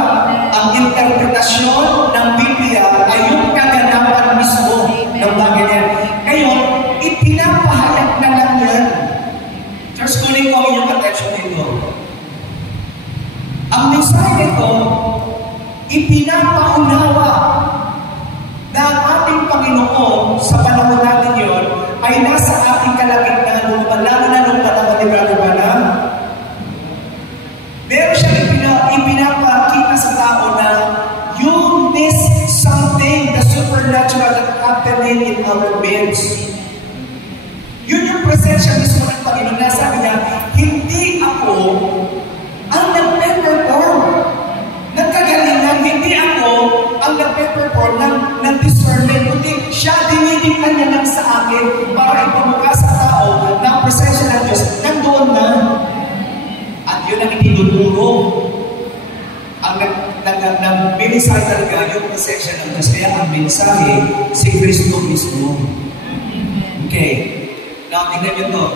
Ang interpretasyon ng Biblia ay yung kaganapan mismo ng bagay niya. Ngayon, ipinapahayag na lang yan. Church, kunin ko ang inyong attention dito. Ang mensahe nito, ipinapaunawa na ang ating Panginoon sa panahon natin yun ay nasa ating kalagitnaan, lalo na nung panahon ni Brother Branham. Meron siyang ipinapakita sa tao na you miss something, the supernatural that happening in our midst. Yun yung presensya mismo ng Panginoon na sabi niya, hindi ako ang nag-perform ng kagalingan, hindi ako ang nag-perform ng discernment, kundi siya dinidignan niya lang sa akin para ipamukha sa tao na ang presensya ng Diyos nandoon na. At yun ang itinuturo. Ang nag-mensahe talaga yung presensya ng Diyos. Kaya ang mensahe, si Kristo mismo. Okay. Now, tingnan nyo to.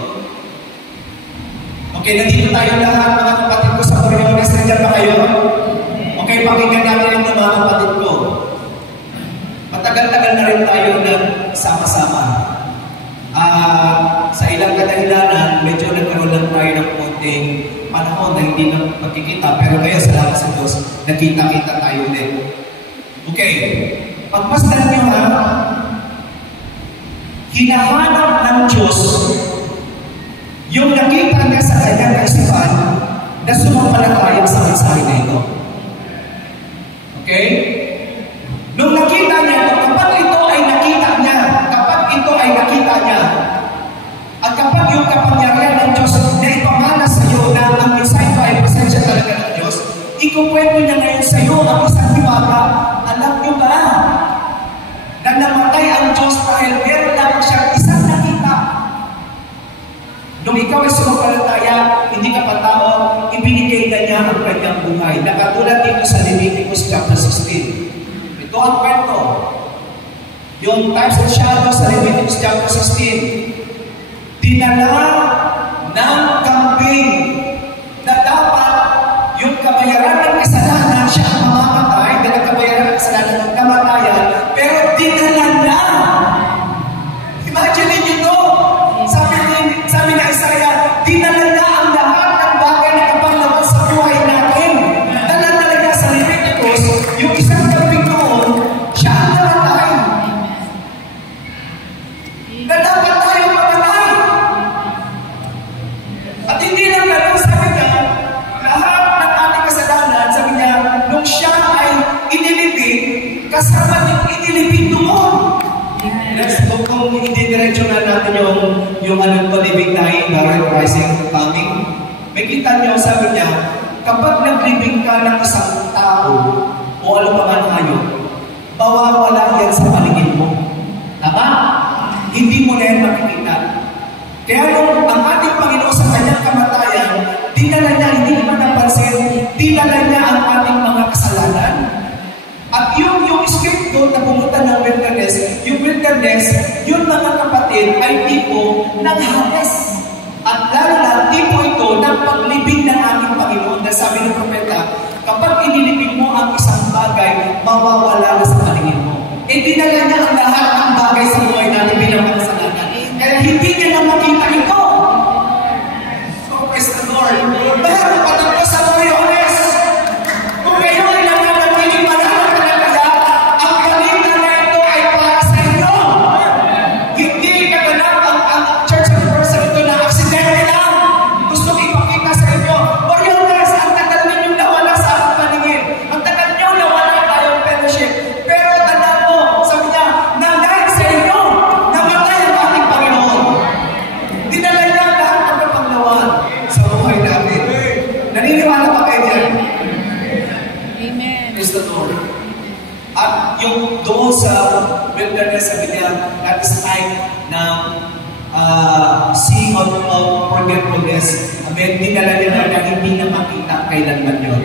Okay, nandito tayo lahat, mga kapatid ko sa Coriolis. Nandiyan ba kayo? Okay, pakinggan natin ito, mga kapatid ko. Matagal-tagal na rin tayo nagsama-sama. Sa ilang kadahilanan, medyo nagkaroon lang tayo ng konting panahon na hindi na magkikita. Pero kaya salamat sa Diyos, nagkita-kita tayo ulit. Okay, pagmasdan nyo ha, hinahanap ng Diyos yung nakita niya sa kanyang kaisipan na sumampalataya sa mensahe na ito. Okay? Nung nakita niya ito, kapag ito ay nakita niya, at kapag yung kapangyarihan ng Diyos na ipamana sa iyo na ang mensahe ito ay presensya talaga ng Diyos, ikukwento niya ngayon sa iyo ang isang hiwaga. Alam niyo ba na namatay ang Diyos dahil meron lang siyang isang nakita? Nung ikaw ay sumampalataya, hindi ka patao, ibinigay na niya ang kanyang buhay. Nakatulad dito sa Leviticus chapter 16. Yung types and shadows sa Leviticus chapter 16, dinala ng kambing na dapat yung kabayaran ng kasalanan siya ang mamamatay, dahil ang kabayaran ng kasalanan ng kamatayan, pero dinala na. Imagine niyo to. Sabi na Isaiah, dinala na ang lahat ng bagay na kapanglaban sa buhay natin. Dala talaga sa Leviticus, yung isang kambing noon, siya ang namatay. Na dapat tayo mamatay. At hindi lang ganun, sabi niya, lahat ng ating kasalanan, sabi niya, nung siya ay inilibing, kasama din inilibing noon. Kung i-diretso na natin yung palibing tayo, the right rising coming, may kita niyo, sabi niya, kapag naglibing ka ng isang tao o ano pa man hayop, mawawala yan sa paligid mo. Tama? Hindi mo na yan makikita. Kaya nung ang ating Panginoon sa kanyang kamatayan, dinala niya, hindi naman napansin, dinala niya ang ating mga kasalanan. At yung scapegoat na pumunta ng wilderness, yung mga kapatid ay tipo ng hanes. At lalo na, tipo ito ng paglibing ng ating Panginoon. Dahil sabi ng propeta, kapag inilibing mo ang isang bagay, mawawala na sa paligid mo. Dinala niya ang lahat ng bagay sa buhay natin bilang makasalanan. Kaya hindi niya na makita ito. So, praise the Lord. Dahil kapatid ko sa buhay, honest. Kung kayo ay nananatiling manahal ka na kaya, ang kalita na ito ay para sa inyo. Hindi kaganap ang church of person ito na aksidente lang. Gusto ipakita sa inyo. Or honest, ang tagal ninyong nawala sa ating paningin. Ang tagal niyo nawala tayong fellowship. Pero tandaan mo, sabi niya, na dahil sa inyo, namatay ang ating Panginoon. Dinala niya lahat ng kapanglawan sa buhay natin. Naniniwala pa kayo diyan? Amen. Praise the Lord. At yung doon sa wilderness, sabi niya, that is like ng sea of forgetfulness. Amen. Dinala niya na hindi na makita kailanman yun.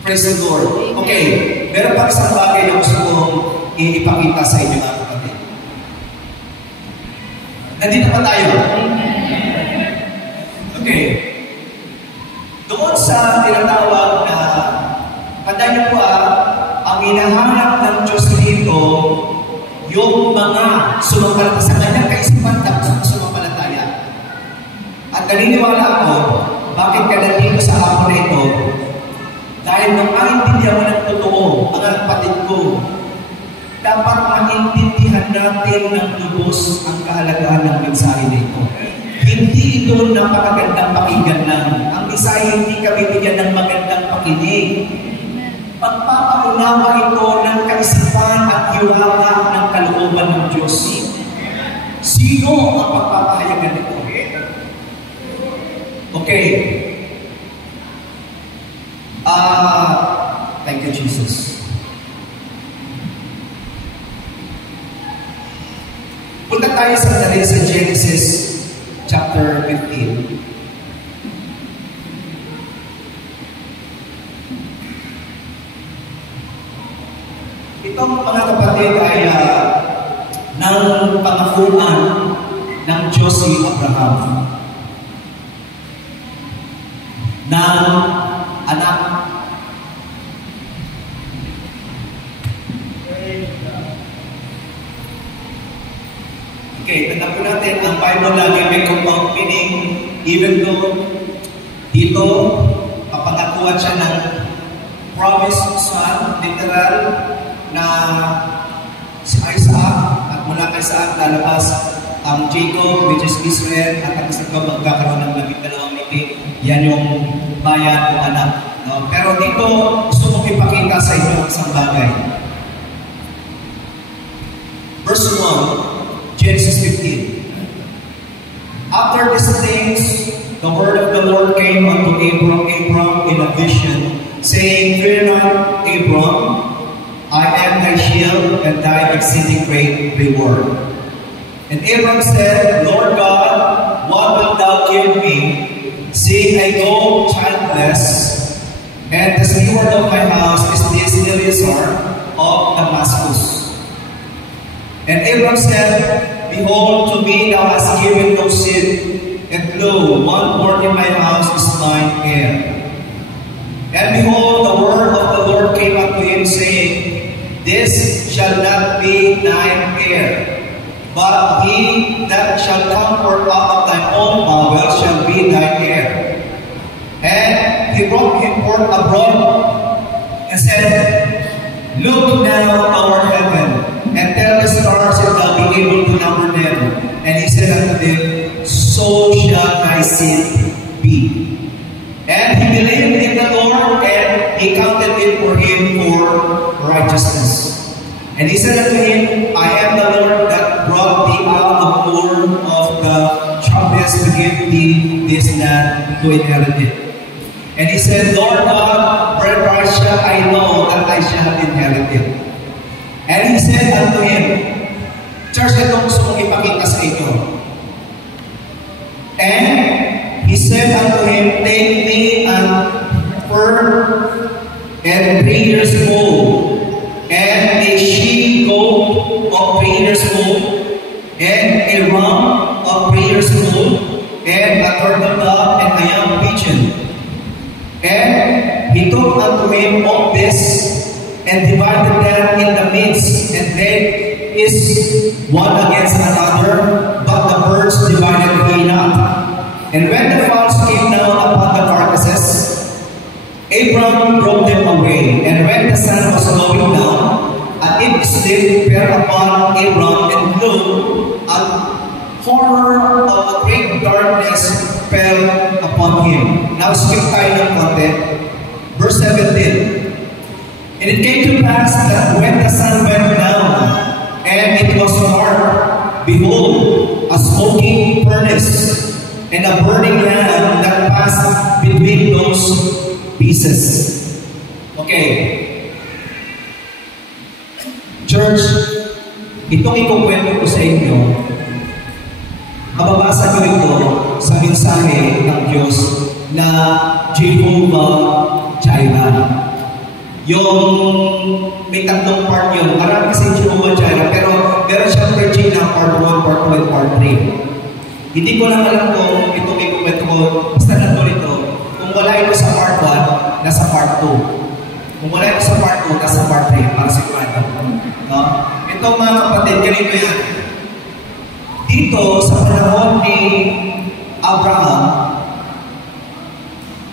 Praise the Lord. Okay, meron pa isang bagay na gusto kong ipakita sa inyo mga kapatid. Nandito pa tayo. Okay. Doon sa tinatawag na, tandaan niyo po ang hinahanap ng Diyos dito, yung mga sumampalataya sa kanyang kaisipan dapat sumampalataya. At naniniwala ako, bakit ka nandito sa hapon na ito? Dahil nung maintindihan mo ng totoo, mga kapatid ko, dapat maintindihan natin ng lubos ang kahalagaan ng mensahe nito. Hindi ito napakagandang pakinggan lang. Ang mensahe hindi ka bibigyan ng magandang pakinig. Pagpapaunawa ito ng kaisipan at hiwaga ng kalooban ng Diyos. Sino ang pagpapahayagan nito? Okay. Thank you, Jesus. Punta tayo sa Genesis chapter 15. Itong mga kapatid ay ng pangakuan ng Diyos si Abraham ng anak. Okay, tanda po natin, ang Bible lagi may compound meaning, even though dito, papangakuan siya ng promised son, literal, na si Isaac, at mula kay Isaac lalabas ang Jacob, which is Israel, at ang isa ko magkakaroon ng 12 ngiti. Yan yung bayan o anak. No? Pero dito, gusto kong ipakita sa inyo ang isang bagay. Verse 1, Genesis 15. After these things, the word of the Lord came unto Abram in a vision, saying, Fear not, Abram, I am thy shield and thy exceeding great reward. And Abram said, Lord God, what wilt thou give me, seeing I go childless, and the steward of my house is this Eleazar of Damascus. And Abram said, Behold, to me thou hast given no seed, and lo, one born in my house is mine heir. And behold, the word of the Lord came unto him, saying, This shall not be thine heir, but he that shall come forth out of thine own bowels shall be thine heir. And he brought him forth abroad, and said, Look now toward heaven, and tell the stars if thou be able to number them. And he said unto them, So shall thy seed be. And he believed in the Lord, and he counted it for him for righteousness. And he said unto him, I am the Lord that brought thee out of the womb of the Chaldeans to give thee this land to inherit it. And he said, Lord God, whereby shall I know that I shall inherit it? And he said unto him, Church, ito gusto kong ipakita sa inyo. And he said unto him, Take me an heifer and 3 years old, and a she-goat of 3 years old, and a ram of 3 years old, and a turtle dove, and a young pigeon. And he took unto him all this, and divided them in the midst, and they is one against another, but the birds divided he not. And when the fowls came down upon the carcasses, Abram drove them away. And when the sun was going down, an deep sleep fell upon Abram, and lo, a horror of a great darkness fell upon him. Now skip tayo ng konti. Verse 17. And it came to pass that when the sun went down, and it was dark, behold, a smoking furnace, and a burning lamp that passed between those pieces. Okay. Church, itong ikukwento ko sa inyo, mababasa ko ito sa mensahe ng Diyos na Jehovah Jireh. Yung may tatlong part yun. Marami kasi Jehovah Jireh, pero meron siyang Virginia part 1, part 2, and part 3. Hindi ko lang alam kung itong ikukwento ko, basta nandun ito. Kung wala ito sa part 1, nasa part 2. Kung wala ito sa part 2, nasa part 3, para sigurado. No? Ito mga kapatid, ganito yan. Dito, sa panahon ni Abraham,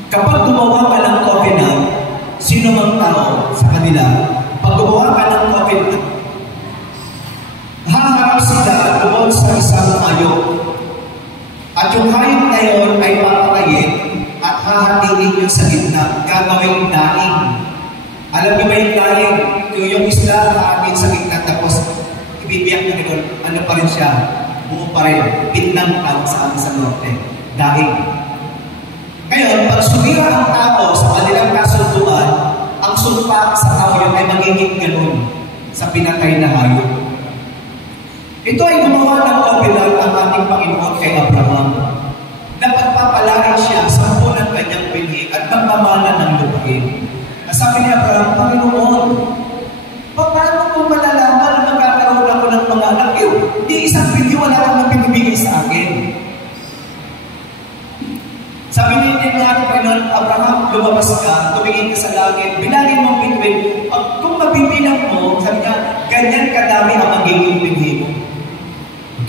kapag gumawa ka ng covenant, sino mang tao sa kanila, pag gumawa ka ng covenant, haharap sila doon sa isang hayop. At yung hayop na yun ay papatayin at hahatiin yung sa gitna, gagawin daing. Alam niyo ba yung daing? Yung isla, hahatiin sa gitna, tapos ibibiyak na gano'n, ano pa rin siya? Buo pa rin, pitnang tawag sa amin sa norte. Daing. Ngayon, pag sumira ang tao sa kanilang kasunduan, ang sumpa sa tao yun ay magiging gano'n sa pinatay na hayop. Ito ay gumawa ng covenant ang ating Panginoon kay Abraham na pagpapalain siya sa ng kanyang binhi at magmamana ng lupain. Sabi ni Abraham, Panginoon, paano kung malalaman na magkakaroon ako ng mga anak? Di isang binhi, wala kang pinibigay sa akin. Sabi ni ating Panginoon, Abraham, lumabas ka, tumingin ka sa langit, bilangin mong bituin. Kung mabibilang mo, sabi niya, ganyan kadami ang magiging binhi mo.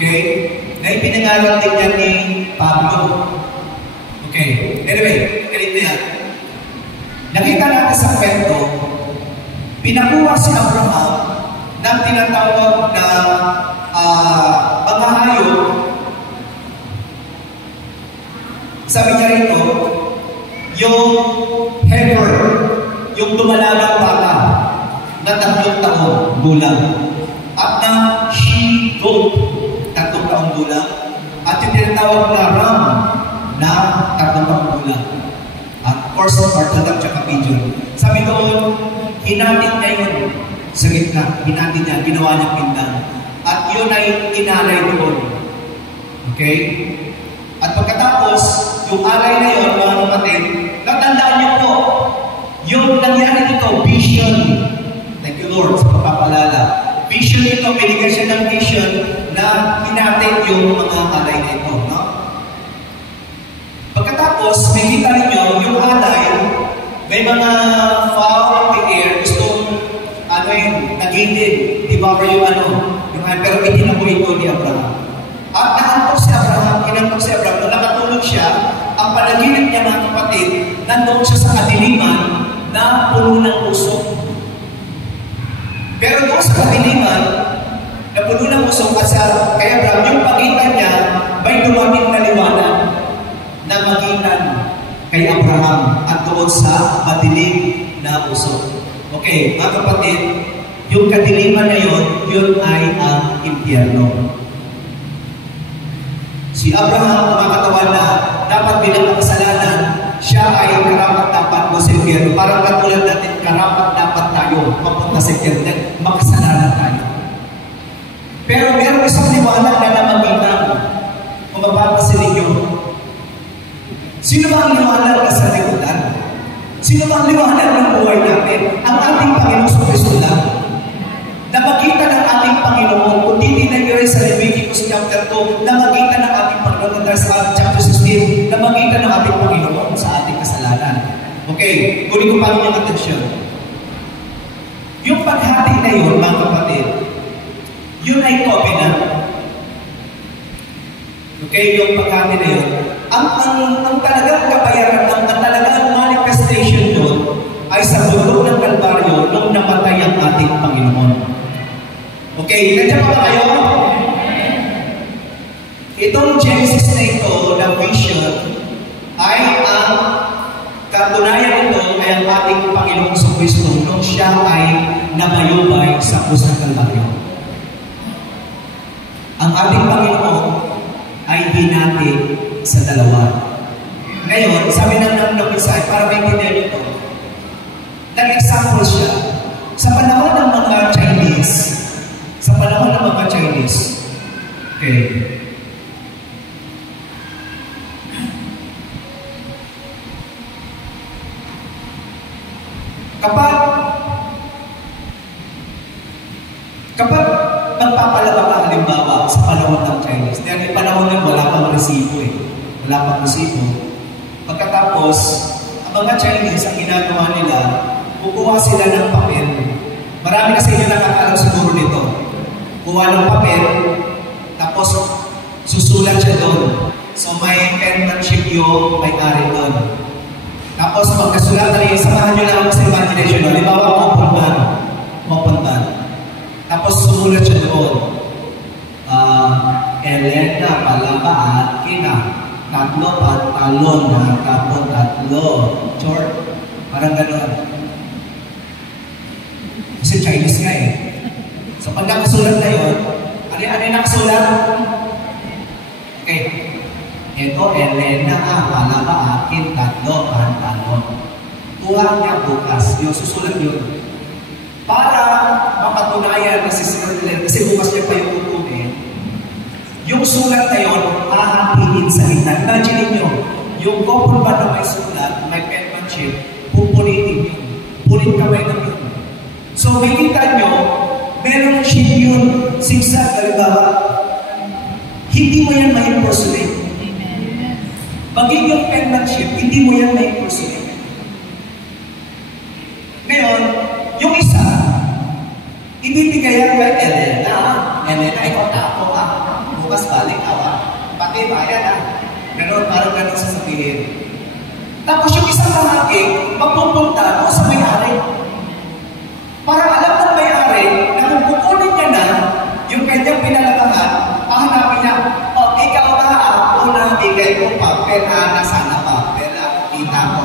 Okay? Na ipinangaral din yan ni Pablo. Okay. Anyway, ganito yan. Nakita natin sa kwento, pinakuha si Abraham ng tinatawag na mga hayop. Sabi niya rito, yung heifer, yung dumalagang bata na 3 taon gulang, at na she-goat, 3 taong gulang, at yung tinatawag na ram na 3 taong gulang. At of course, turtle dove tsaka pigeon. Sabi doon, hinatid niya yun sa gitna. Hinatid niya, ginawa niya pindang. At yun ay inalay doon. Okay? At pagkatapos, yung alay na yun, mga kapatid, natandaan niyo po, yung nangyari dito, vision. Thank you Lord sa pagpapalala. vision ito, binigyan siya ng vision na hinatin yung mga alay na ito. No? Pagkatapos, may kita ninyo, yung alay, may mga fowl of the air, gustong, nagindin, devour yung pero itinaboy ito ni Abraham. At nakantok si Abraham, nung nakatulog siya, ang panaginip niya mga kapatid, nandoon siya sa kadiliman na puno ng usok. Pero doon sa kadiliman, na puno ng usok, at kay Abraham, yung pagitan niya, may dumamit na liwanag na magitan kay Abraham at doon sa madilim na usok. Okay, mga kapatid, yung kadiliman na yun ay ang impyerno. Si Abraham, kumakatawan na dapat bilang kasalanan, siya ay karapat-dapat mo sa impyerno. Parang katulad natin, karapat-dapat tayo mapunta sa impyerno, makasalanan tayo. Pero meron isang liwanag na namagitan. Kung mapapansin ninyo, sino ba ang liwanag na sa likutan? Sino ba ang liwanag ng buhay natin? Ang ating Panginoong Kristo lang. Nakakita ng ating Panginoon, kung titignan nyo rin sa Leviticus chapter 2, nakakita ng ating Panginoon sa chapter 16, nakakita ng ating Panginoon sa ating kasalanan. Okay, kunin ko pa rin yung atensyon. Yung paghati na yun, mga kapatid, yun ay covenant. Okay, yung paghati na yun. Ang talagang kabayaran, ang talagang manifestation doon, ay sa bundok ng Kalbaryo nung namatay ang ating Panginoon. Okay, nandiyan pa ba kayo? Itong Genesis na ito, na vision, ay ang katunayan ito ay ang ating Panginoong Kristo nung siya ay nabayubay sa krus ng Kalbaryo. Ang ating Panginoon ay hinati sa dalawa. Ngayon, sabi ng mensahe, para maintindihan ito, nag-example siya. Sa panahon ng mga Chinese, okay, kapag magpapalaba ka halimbawa sa panahon ng Chinese, dahil panahon ng wala pang resibo wala pang resibo. Pagkatapos, ang mga Chinese, ang ginagawa nila, kukuha sila ng papel. Marami kasi inyo nakakalam siguro nito. Kuha ng papel, tapos susulat siya doon. So may penmanship yung may-ari doon. Tapos pagkasulat na rin, samahan nyo lang sa imagination. Halimbawa, mapuntan. Tapos sumulat siya doon. Elena, palaba at kina. Tatlo, pantalon, tapos tatlo. Short. Parang gano'n. Kasi Chinese nga eh. So pag nakasulat na yun, ano yung nakasulat? Okay. Ito, Elena, palaba, akin, tatlo, pantalon. Kuha niya bukas. Yung susulat yun. Para mapatunayan na si Sir Elena, kasi bukas niya pa yung tutunin, yung sulat na yun, hahatiin sa gitna. Imagine nyo, yung couple ba na may sulat, may penmanship, pupulitin yun. Pulit kamay na yun. So, makikita nyo, merong sheet yun, zigzag, halimbawa. Hindi mo yan ma-impersonate. Maging yung penmanship, hindi mo yan ma-impersonate. Ngayon, yung isa, ibibigay yan kay Elena. Elena, ikaw na ako ha. Bukas balik ako. Pati bayan ha. Ganon, parang ganon sasabihin. Tapos yung isang kahagi, magpupunta doon sa may-ari. Para alam ng may-ari na kung kukunin niya na yung kanyang pinalagahan, pahanapin niya, ikaw na ako na bigay ko papel, nasaan na papel, kita ko.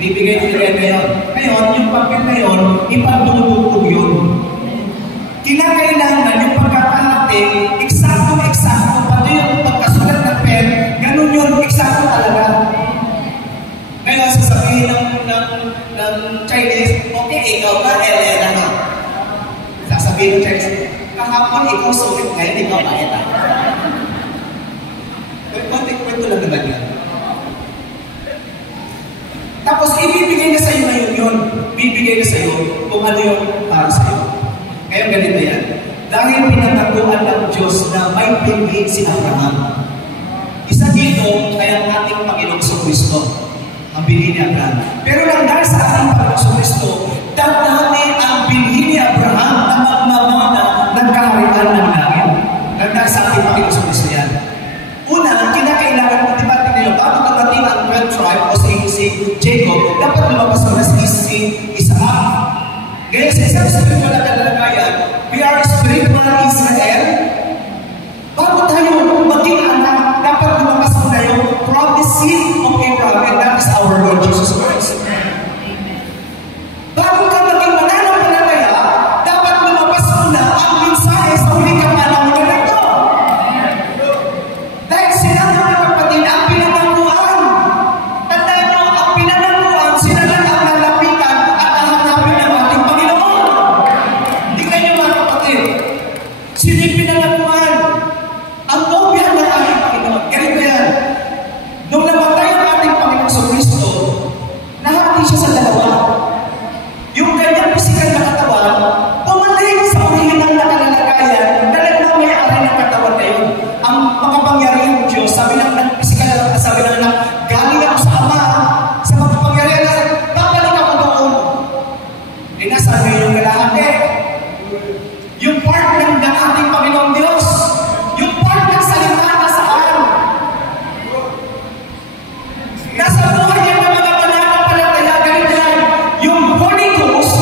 Bibigay ko rin ngayon. Ngayon, yung papel na yun, ipagdudugtog yun. Kinakailangan yung pagkakahati, eksakto, pati yung pagkasulat ng pen, ganun yun, eksakto talaga. Ngayon, sasabihin ng Chinese, okay, ikaw na, Elena na. Sasabihin ng Chinese, kahapon ikaw sulit, ngayon ikaw makita. Kwento lang naman yan. Tapos, ibibigay na sa'yo ngayon yun. Bibigay na sa'yo kung ano yung para sa'yo. Ngayon, ganito yan. dahil pinataguan ng Diyos na may pinili si Abraham. Isa dito ay ang ating Panginoong Kristo, ang binhi ni Abraham. Pero nang dahil sa ating Panginoong Kristo, dadami ang binhi ni Abraham na magmamana ng kaharian ng langit. Nang dahil sa ating Panginoong Kristo yan. Una, kinakailangan, di ba, bago dumating ang 12 tribe o si Jacob, dapat lumabas mo na si Isaac. Kaya sa isang spiritual na kalagayan, we are spiritual Israel. Bago tayo maging anak, dapat lumabas mo na yung promised seed of Abraham, and that is our Lord Jesus Christ. Bago ka maging mananampalataya, dapat lumabas mo na ang mensahe sa huli ka panahon na ito. Dahil sila mga kapatid, ang pinangakuan. Tandaan nyo, ang pinangakuan, sila lang ang lalapitan at hahanapin ng ating Panginoon. Tingnan nyo mga kapatid, sila yung pinangakuan. Ang nobya ng ating Panginoon. Ganito yan. Nung namatay ang ating Panginoon sa Kristo, nahati siya sa dalawa. Yung kanyang pisikal na katawan, bumalik sa original na kalalagayan na nagmamayari ng katawan na yun. Ang makapangyarihan ng Diyos, sabi lang ng pisikal na sabi lang na galing ako sa Ama, sa makapangyarihan na babalik ako doon. Eh, nasa yung kalahati. Yung part ng ating Panginoong Diyos, yung part ng salita na saan. Nasa buhay niya ng mga mananampalataya, ganito yan. Yung Holy Ghost,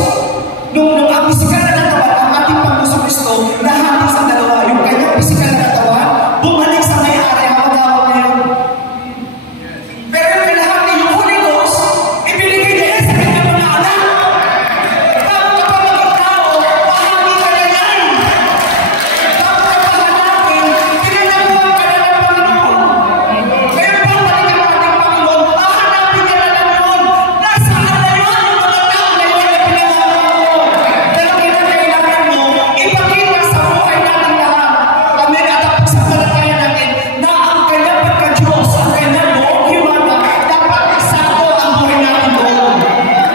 nung ang pisikal na katawan, ang ating Panginoon Kristo, nahati sa dalawa. Yung kanyang pisikal na katawan, bumalik sa may-ari ang matawag na yun. Pero yung kalahati, yung Holy Ghost, ibinigay niya sa kanyang mga anak. Bago ka pa maging tao, pahagi ka na yan. Bago ka pa hanapin, pinanabuhan ka na ng Panginoon. Pero babalik ang ating Panginoon, hahanapin ka na lang yun. Nasaan na yun yung mga tao na yun na pinangakuan mo? Pero kinakailangan mo, ipakita sa buhay natin lahat. Kami natapagsampalataya natin na ang kanyang pagka-Diyos, ang kanyang buong hiwaga, dapat eksakto ang buhay natin doon.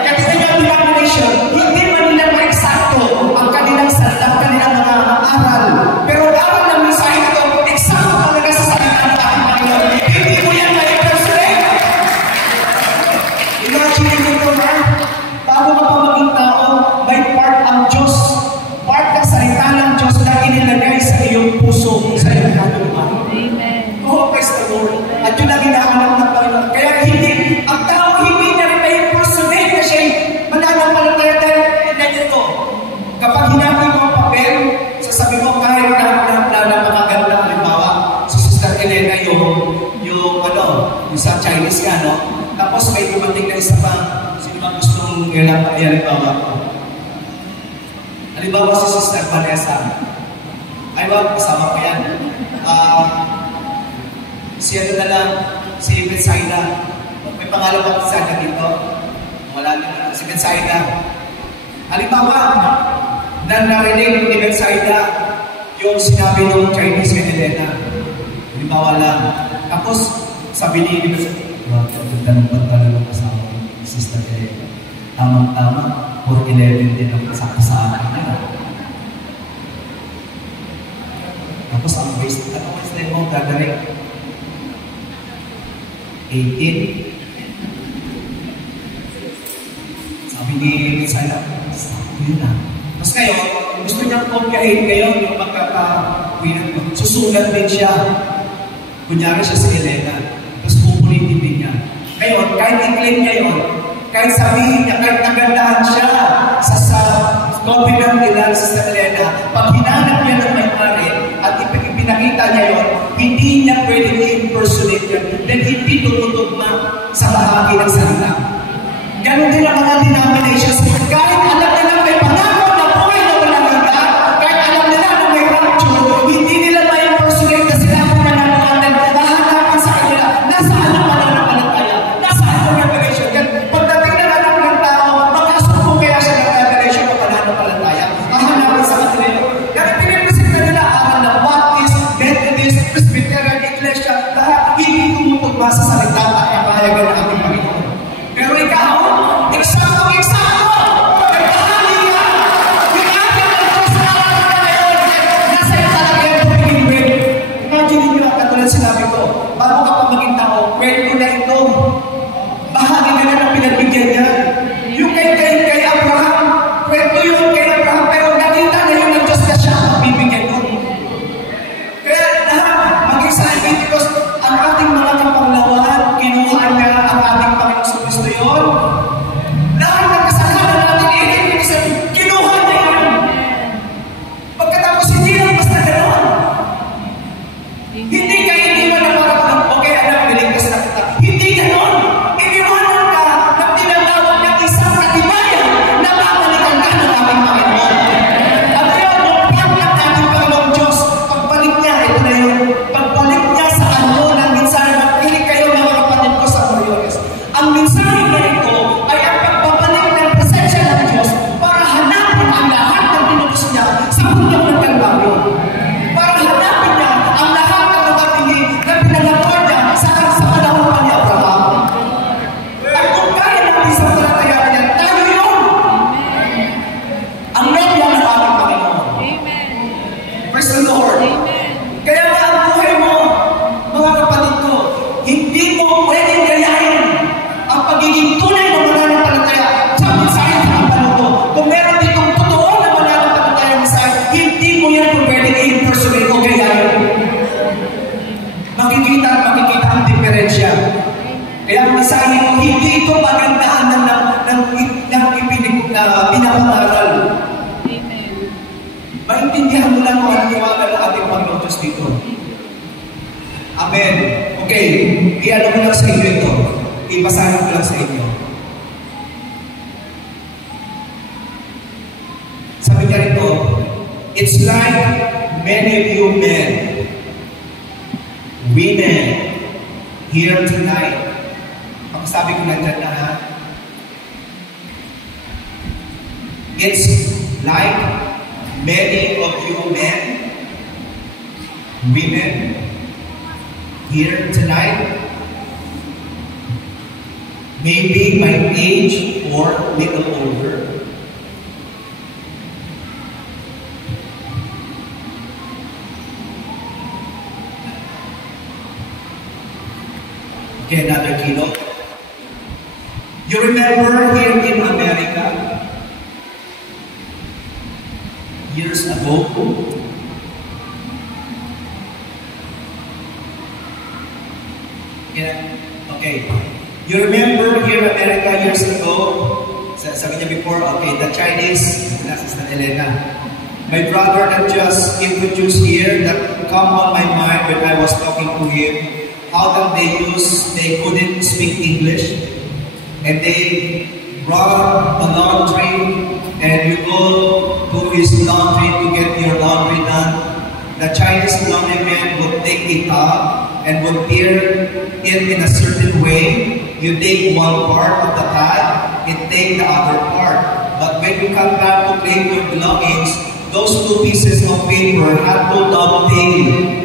Kasi sa kanyang denomination, hindi man nila ma-eksakto ang kanilang salita, ang kanilang mga aral. Pero ang aral ng mensahe ito, eksakto talaga sa salita ng ating Panginoon. Hindi mo yan ma-impersonate. Imagine nito na, bago ka pa maging tao, may part ang Diyos, part ng salita ng Diyos na inilagay sa iyong puso, sa iyong kaluluwa. Oh, praise the Lord. At yun ang hinahanap ng Panginoon. Kaya hindi, ang tao hindi niya rin ma-impersonate na siya'y mananampalataya dahil ito. Kapag hinati mo ang papel, sasabi mo kahit na makaganda, halimbawa, si Sister Elena yung sa Chinese ka, no? Tapos may dumating na isa pa, sino ba gustong halimbawa ko? Halimbawa si Sister Vanessa. Ay, wag, kasama ko yan. Si ano na lang, si Betsaida. May pangalan ba Betsaida dito? Wala na. Si Betsaida. Halimbawa, na narinig ni Betsaida yung sinabi ng Chinese kay Elena. Halimbawa lang. Tapos, sabi ni Betsaida, ganun ba talaga kasama ni Sister Elena? Tamang-tama, 4:11 din ang kasama sa akin. Tapos, ang baseline mo, gagaling 18. Sabi ni Betsaida, yun na. Tapos ngayon, gusto niyang kopyahin ngayon yung pagkakawinan mo. Susulat din siya. Kunyari siya si Elena. Tapos pupulitin din niya. Ngayon, kahit i-claim niya yun, kahit sabihin niya, kahit nagandahan siya sa confident nila sa Elena, pag hinanap niya ng may-ari at ipinakita niya yun, hindi niya pwedeng i-impersonate yan. Then hindi tututugma sa bahagi ng salita. Ganon din ang mga denominations. Kahit alam nila may pangako na buhay na walang hanggan, kahit alam nila na may rapture, hindi nila ma-impersonate kasi sila ang mananawanan, hahanapin sa kanila, nasaan ang mananampalataya, nasaan ang revelation. Pagdating na alam ng tao, makasuko kaya siya ng revelation o mananampalataya, hahanapin sa kanila. Ganun din Praise the Lord. Kaya nga ang buhay mo, mga kapatid ko, hindi mo pwedeng gayahin ang pagiging tunay na mananampalataya sa mensahe sa kapatid mo. Kung meron ditong totoo na mananampalataya ng mensahe, hindi mo yan pwedeng i-impersonate o gayahin. Makikita ang diferensya. Kaya ang mensahe mo, hindi ito pagandahan ng pinapataral. Maintindihan mo lang kung ano niwala ng ating Panginoon Diyos dito. Amen. Okay, i-ano ko lang sa inyo ito. Ibasahin ko lang sa inyo. Sabi niya rito, it's like many of you men, women, here tonight. Sabi ko na dyan na ha. It's like many of you men, women, here tonight, maybe my age or little older, okay, another kilo. You remember here in America, years ago, yeah, okay. You remember here in America years ago, sabi niya before, okay, the Chinese, Sister Elena, my brother that just introduced here, that come on my mind when I was talking to him, how that they couldn't speak English. And they brought a laundry, and you go to his laundry to get your laundry done. The Chinese laundry man would take a towel and would tear it in a certain way. You take one part of the pad, it take the other part. But when you come back to claim your belongings, those two pieces of paper had no dovetail.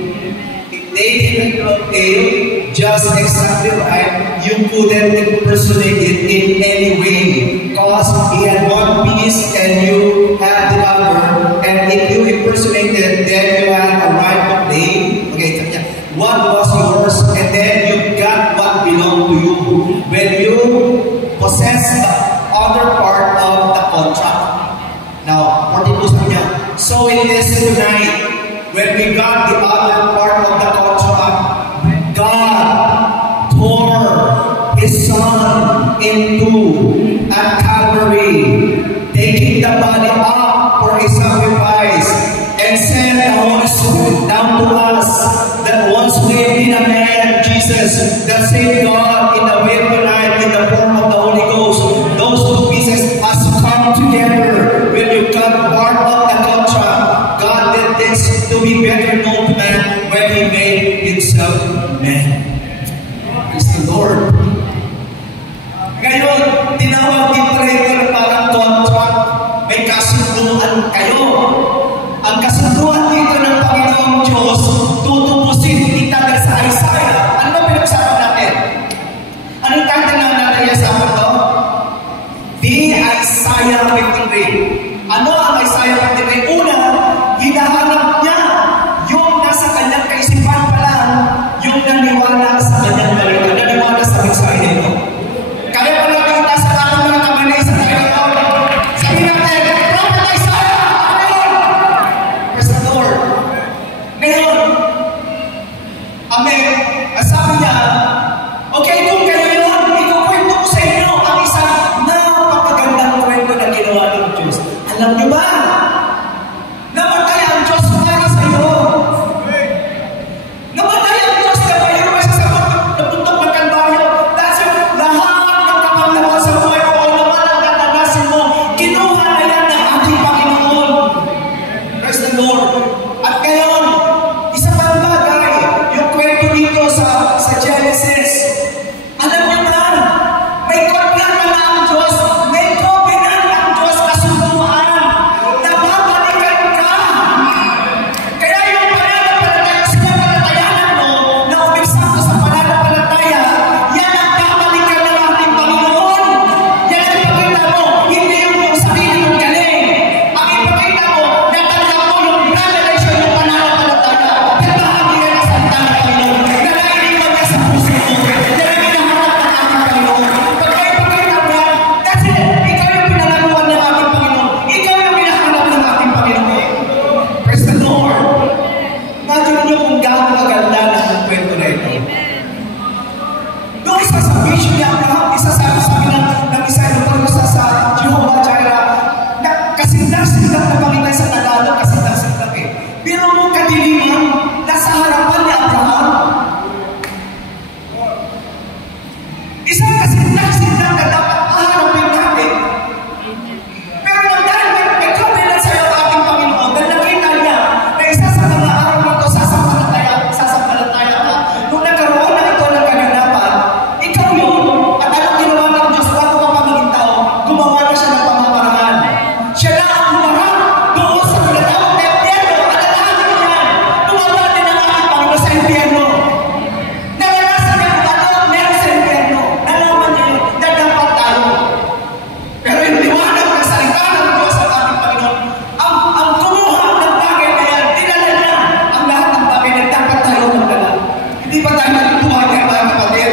They didn't dovetail just exactly right. You couldn't impersonate it in any way, because he had one piece and you had the other. And if you impersonated, then you had a right to claim. Okay, what was yours, and then you got what belonged to you. When you possess the other part of the contract. Now, 42 sabi niya, so it is tonight. When we got the other part of the contract, God tore His Son into at Calvary, taking the body up for a sacrifice, and sent the Holy Spirit down to us, that once made in a man, Jesus, that same God in the way of the night, in the form of the Holy Ghost. Those two pieces has come together. When you got part of the contract, God did this to be better known to man when He made Himself man. Praise the Lord. Ngayon, tinawag din pala ito na parang contract. May kasunduan kayo. Ang kasunduan dito ng Panginoong Diyos, tutubusin kita dahil sa Isaiah. Ano ba pinag-usapan natin? Anong title na natin yung sa ito? The Isaiah 53. Ano ang Isaiah 53? Una, hinahanap niya yung nasa kanyang kaisipan pa lang, yung naniwala kadiliman na sa harapan ni Abraham. Isang kasindak-sindak na dapat maharapin natin. Pero dahil may covenant sa iyo ating Panginoon, dahil nakita niya na isa sa mga araw nito sasampalataya ka. Nung nagkaroon na ito ng kaganapan, ikaw yun. At anong ginawa ng Diyos bago ka pa maging tao? Gumawa na siya ng pamamaraan. Siya na ang humarap doon sa pinatawag na impyerno. Alalahanin mo yan. Tumama din ang aking Panginoon sa impyerno. Naranasan niya kung ano ang meron sa impyerno. Nalaman niya yun na dapat tayo. Pero yung liwanag ng salita ng Diyos sa ating Panginoon, ang kumuha ng bagay na yan, dinala niya ang lahat ng bagay na dapat tayo magdala. Hindi ba tayo nagtuwa niya, mga kapatid?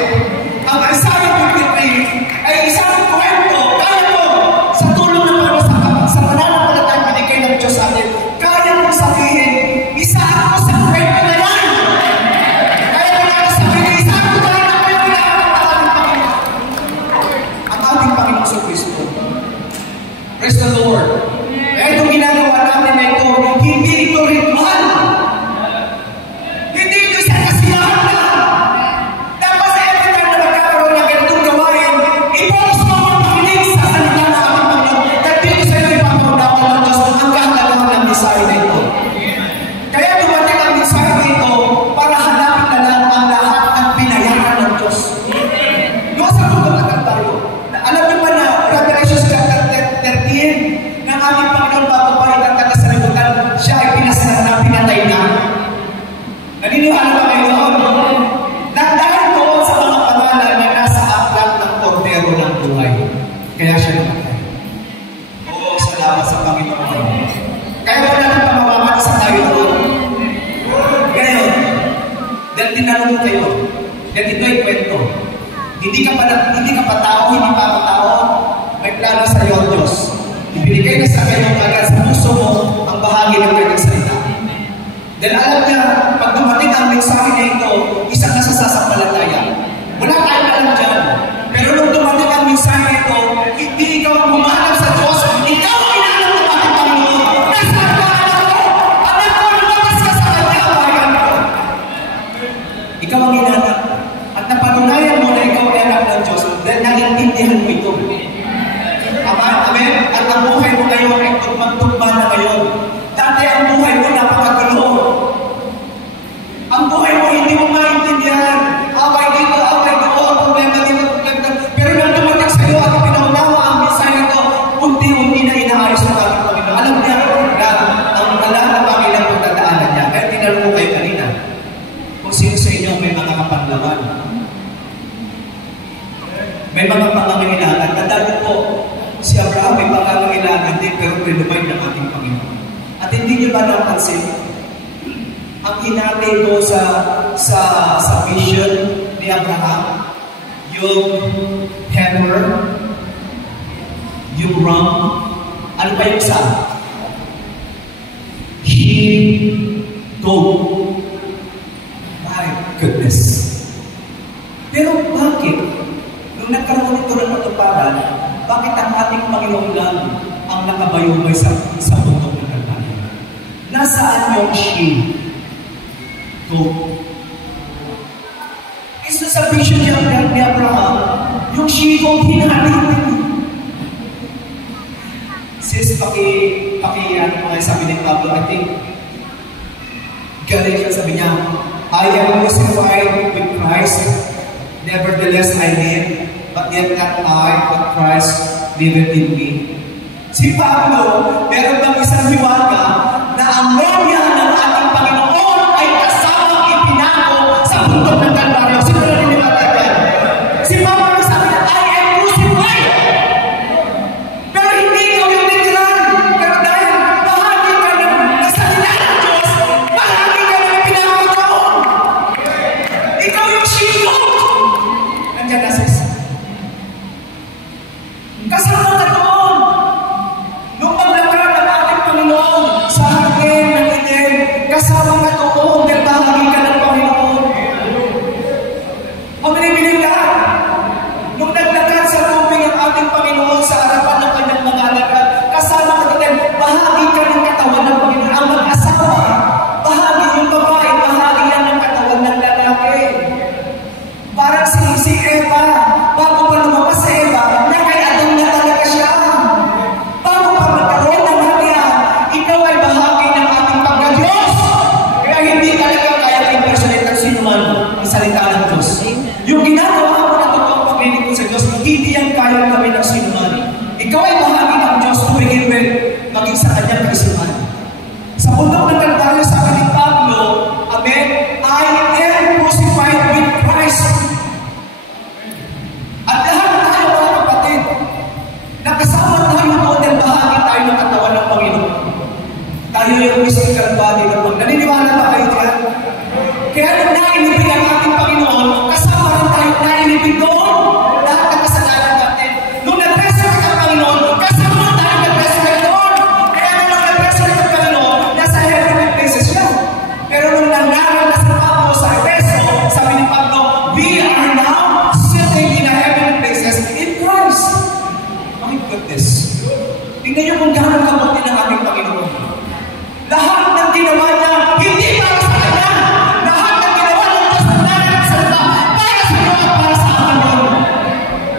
Ang Isaiah 53 ay isang kwento, kaya mo, sa tulong ng Panginoon, sa pananampalatayang binigay ng Diyos sa atin, kaya mong sabihin, isa ako sa kwento na yan. Kaya mo na sabihin, isa ako sa kwento na yan ang ating Panginoon. Ang ating Panginoon sa Kristo. Praise the Lord. Kaya itong ginagawa natin na ito, hindi ito ritual. Hindi ito isang kasiyahan lang. Dapat sa every time na magkakaroon ng ganitong gawain, i-focus mo ang pakinig sa salita ng ating Panginoon. Dahil dito sa iyo ipapaunawa ng Diyos ang kahalagahan ng mensahe na ito. Kaya dumating ang mensahe na ito para hanapin na lang ang lahat ng binayaran ng Diyos. Doon sa pagkakatan tayo. Alam niyo ba na Revelation chapter 13 ng ating Panginoon bago pa itatag sa libutan, siya ay pinasal na, pinatay na. Naniniwala ba kayo doon? Dahil doon sa mga pangalan na nasa aklat ng kordero ng buhay. Kaya siya namatay. Oo, salamat sa Panginoon. Kaya wala nang pamawaman sa tayo doon. Ngayon, dahil tinanong mo kayo, dahil ito ay kwento. Hindi ka pa tao, hindi pa ako tao. May plano sa iyo, Diyos. Ibinigay na sa kayo agad sa puso mo ang bahagi ng kanyang salita. Dahil alam niya, pag dumating ang mensahe na ito, isang nasasampalataya. Wala tayong alam dyan. Pero nung dumating ang mensahe na ito, hindi ikaw ang humahanap sa Diyos. Ikaw ang inaanap ng ating Panginoon. Nasaan ka, anak ko? Anak ko, lumabas ka sa kanya, bayan ko. Ikaw ang inaanap. At napatunayan mo na ikaw ay anak ng Diyos dahil naiintindihan mo ito. Amen? At ang buhay mo ngayon ay tugmang-tugma na ngayon. Dati ang buhay mo napakagulo. Ang buhay mo hindi mo maintindihan. Away dito, away doon, problema dito, problema. Pero nang dumating sa iyo at pinaunawa ang mensahe ito, unti-unti na inaayos ng ating Panginoon. Alam niya na ang lahat ng bagay ng pagdadaanan niya. Kaya tinanong ko kayo kanina, kung sino sa inyo may mga kapanlaman. May mga pangangailangan. Tandaan po, si Abraham may pangangailangan din pero pinumay ng ating Panginoon. At hindi niyo ba napansin ang hinatay ko sa vision ni Abraham? Yung hammer, yung ram, ano pa yung sa? Goat. My goodness. Pero bakit? Nung nagkaroon ito ng katuparan, bakit ang ating Panginoon lang ang nakabayubay sa bundok ng Kalbaryo? Nasaan yung goat? Isa sa vision ni Abraham, yung goat hinahalitin. Sis, ano mga sabi ni Pablo, I think, galing siya, sabi niya, I am crucified with Christ, nevertheless I live, but yet not I, but Christ liveth in me. Si Pablo, meron bang isang hiwaga na ang gloria ng ating Panginoon ay kasamang ipinako sa bundok ng Kalbaryo. Sino na niniwala yan? Si Pablo sabi na, I am crucified. Pero hindi ikaw yung literal. Pero dahil bahagi ka ng salita ng Diyos, bahagi ka ng ipinako doon. Ikaw yung she-goat. Nandiyan na sis. Kasama ka doon. Nung paglakad ng ating Panginoon sa hangin ng Eden, kasama ka doon. hindi talaga kaya impersonate ng sino man ang salita ng Diyos. Yung ginagawa mo na totoong paglilingkod sa Diyos, hindi yan kaya kami ng sino man. Ikaw ay bahagi ng Diyos to begin with, maging sa kanyang kaisipan. Sa bundok ng Kalbaryo, sabi ni Pablo, amen, I am crucified with Christ. At lahat na tayo mga kapatid, nakasama tayo doon at bahagi tayo ng katawan ng Panginoon. Tayo yung physical body ng Panginoon. Naniniwala ba kayo dyan? Kaya nung nainibig ang ating Panginoon, kasama rin tayo nainibig doon. Lahat ng kasalanan natin. Nung nag-resurrect ang Panginoon, kasama tayo nag-resurrect doon. Kaya nung nag-resurrect ang Panginoon, nasa heavenly places siya. Pero nung nangaral na sa Pablo sa Efeso, sabi ni Pablo, we are now sitting in a heavenly places in Christ. My goodness. Tingnan niyo kung gano'ng kabuti ng aming Panginoon. Lahat ng ginawa niya, hindi para sa kanya. Lahat ng ginawa ng Diyos ng nanay sa iba, para sa iyo at para sa akin.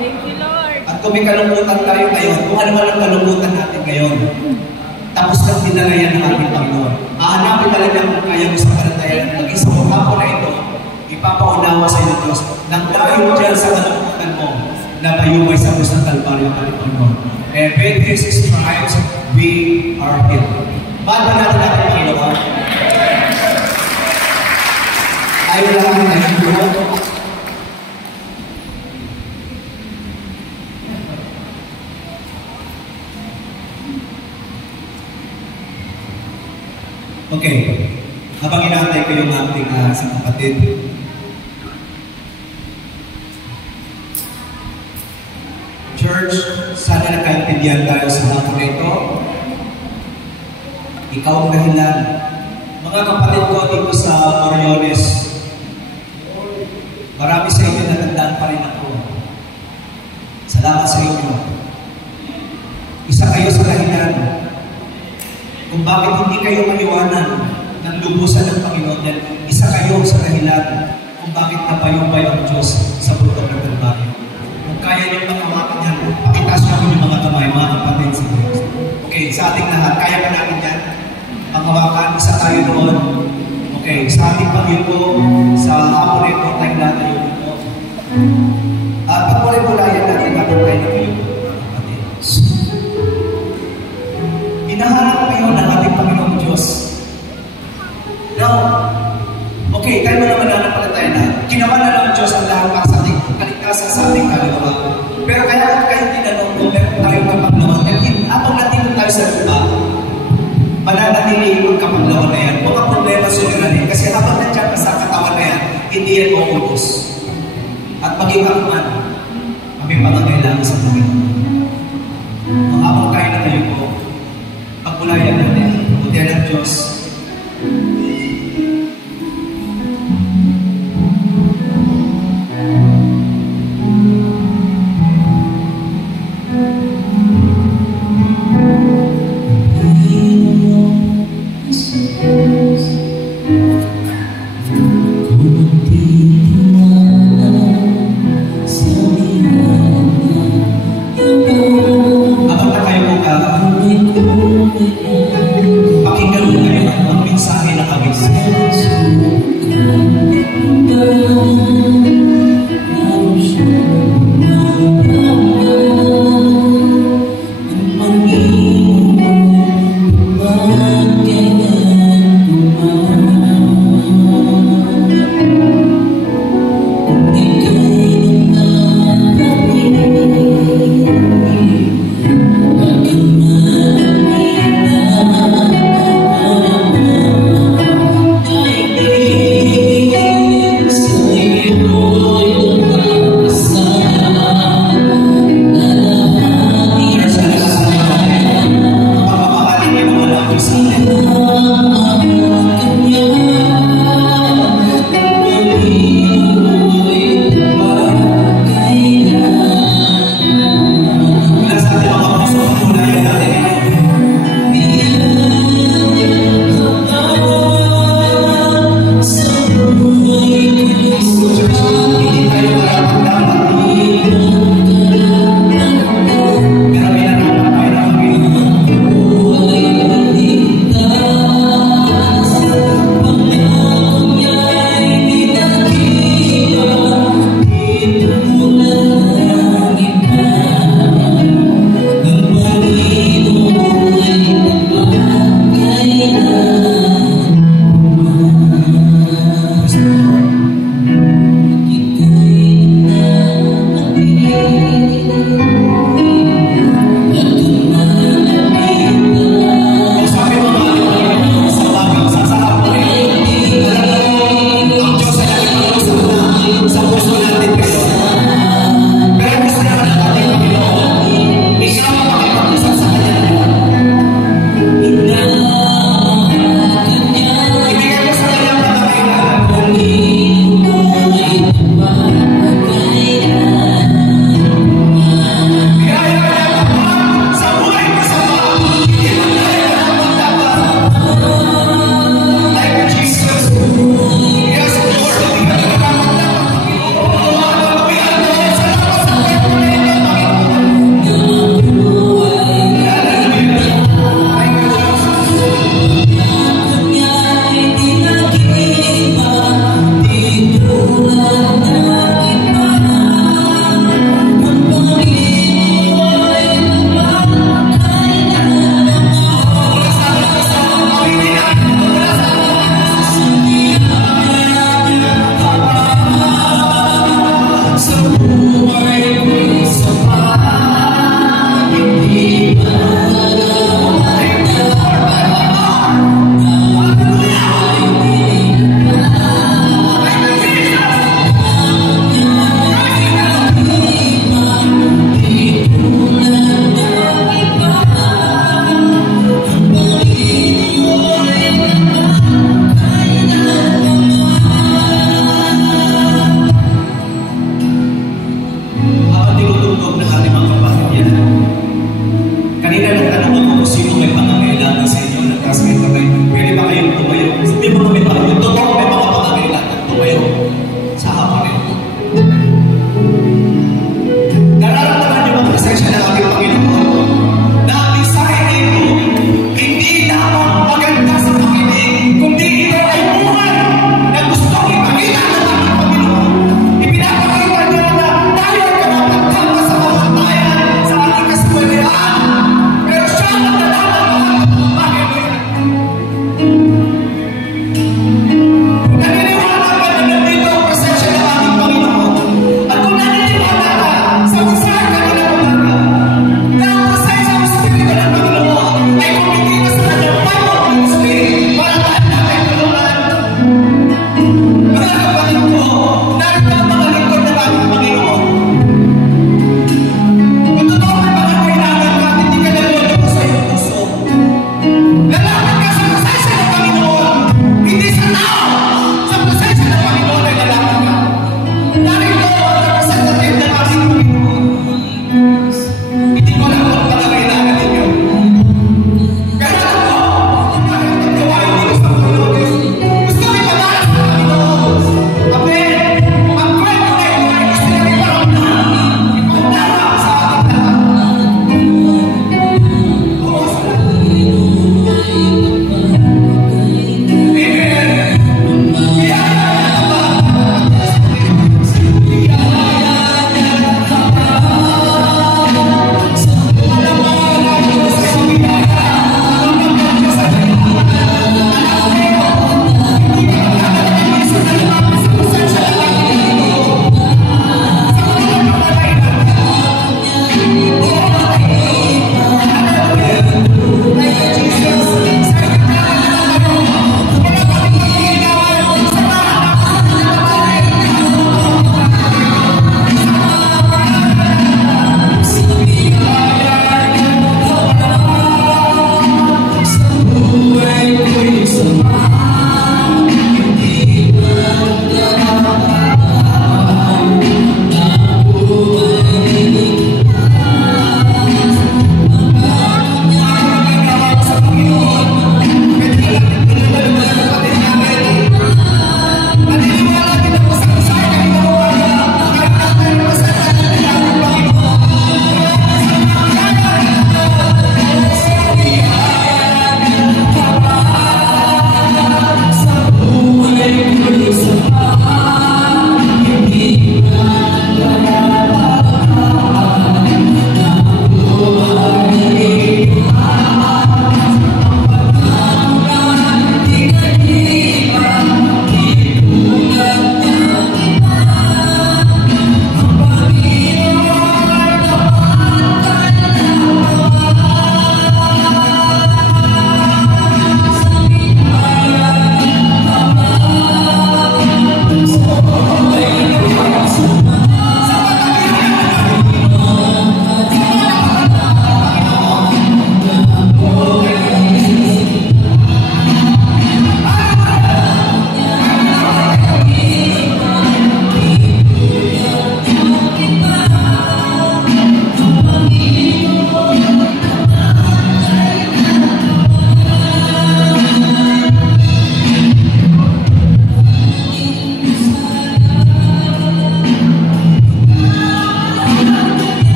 Thank you, Lord. At kung may kalungkutan tayo ngayon, kung ano man ang kalungkutan natin ngayon, tapos lang dinala yan ng ating Panginoon. Hahanapin talaga kung kaya mo sa palataya, maging sa mukha ko na ito, ipapaunawa sa iyo Diyos, nang dahil dyan sa kalungkutan mo, na mayumay sa Diyos ng Kalbaryo ng ating Panginoon. And with His stripes, we are healed. Ba't ba natin natin Panginoon? Ayaw lang ang tayong buhok. Okay. Habang inatay ko yung ating isang kapatid. Church, sana nakaintindihan tayo sa hapon na ito. Ikaw ang dahilan. Mga kapatid ko dito sa Moriones, marami sa inyo natandaan pa rin ako. Salamat sa inyo. Isa kayo sa dahilan kung bakit hindi kayo maliwanan ng lubusan ng Panginoon. Isa kayo sa dahilan kung bakit napayumpay ang Diyos sa bundok ng Kalbaryo. Kung kaya niyong makawakan yan, pakitaas namin yung mga kamay, mga kapatid sa Diyos. Okay, sa ating lahat, kaya ba natin yan? Panghawakan, isa tayo doon. Okay, sa ating Panginoon, sa hapon ito, tayo natin yung ito. At pagmuli-mulayan natin kapag tayo na kayo, mga kapatid. Hinahanap ngayon ng ating Panginoong Diyos. Now, okay, tayo naman nananampalataya na ginawa na ng Diyos ang lahat para sa ating kaligtasan sa ating kaluluwa. Pero kaya kung kayo tinanong kung meron tayong kapaglawan, dahil habang natin tayo sa lupa, mananatili yung kapaglawan na yan. Mga problema suliranin. Kasi habang nandiyan ka sa katawan na yan, hindi yan maubos. At maging kakuman, kami pangangailangan sa Panginoon. Habang tayo na tayo po, pagmulayan natin, buti ng Diyos,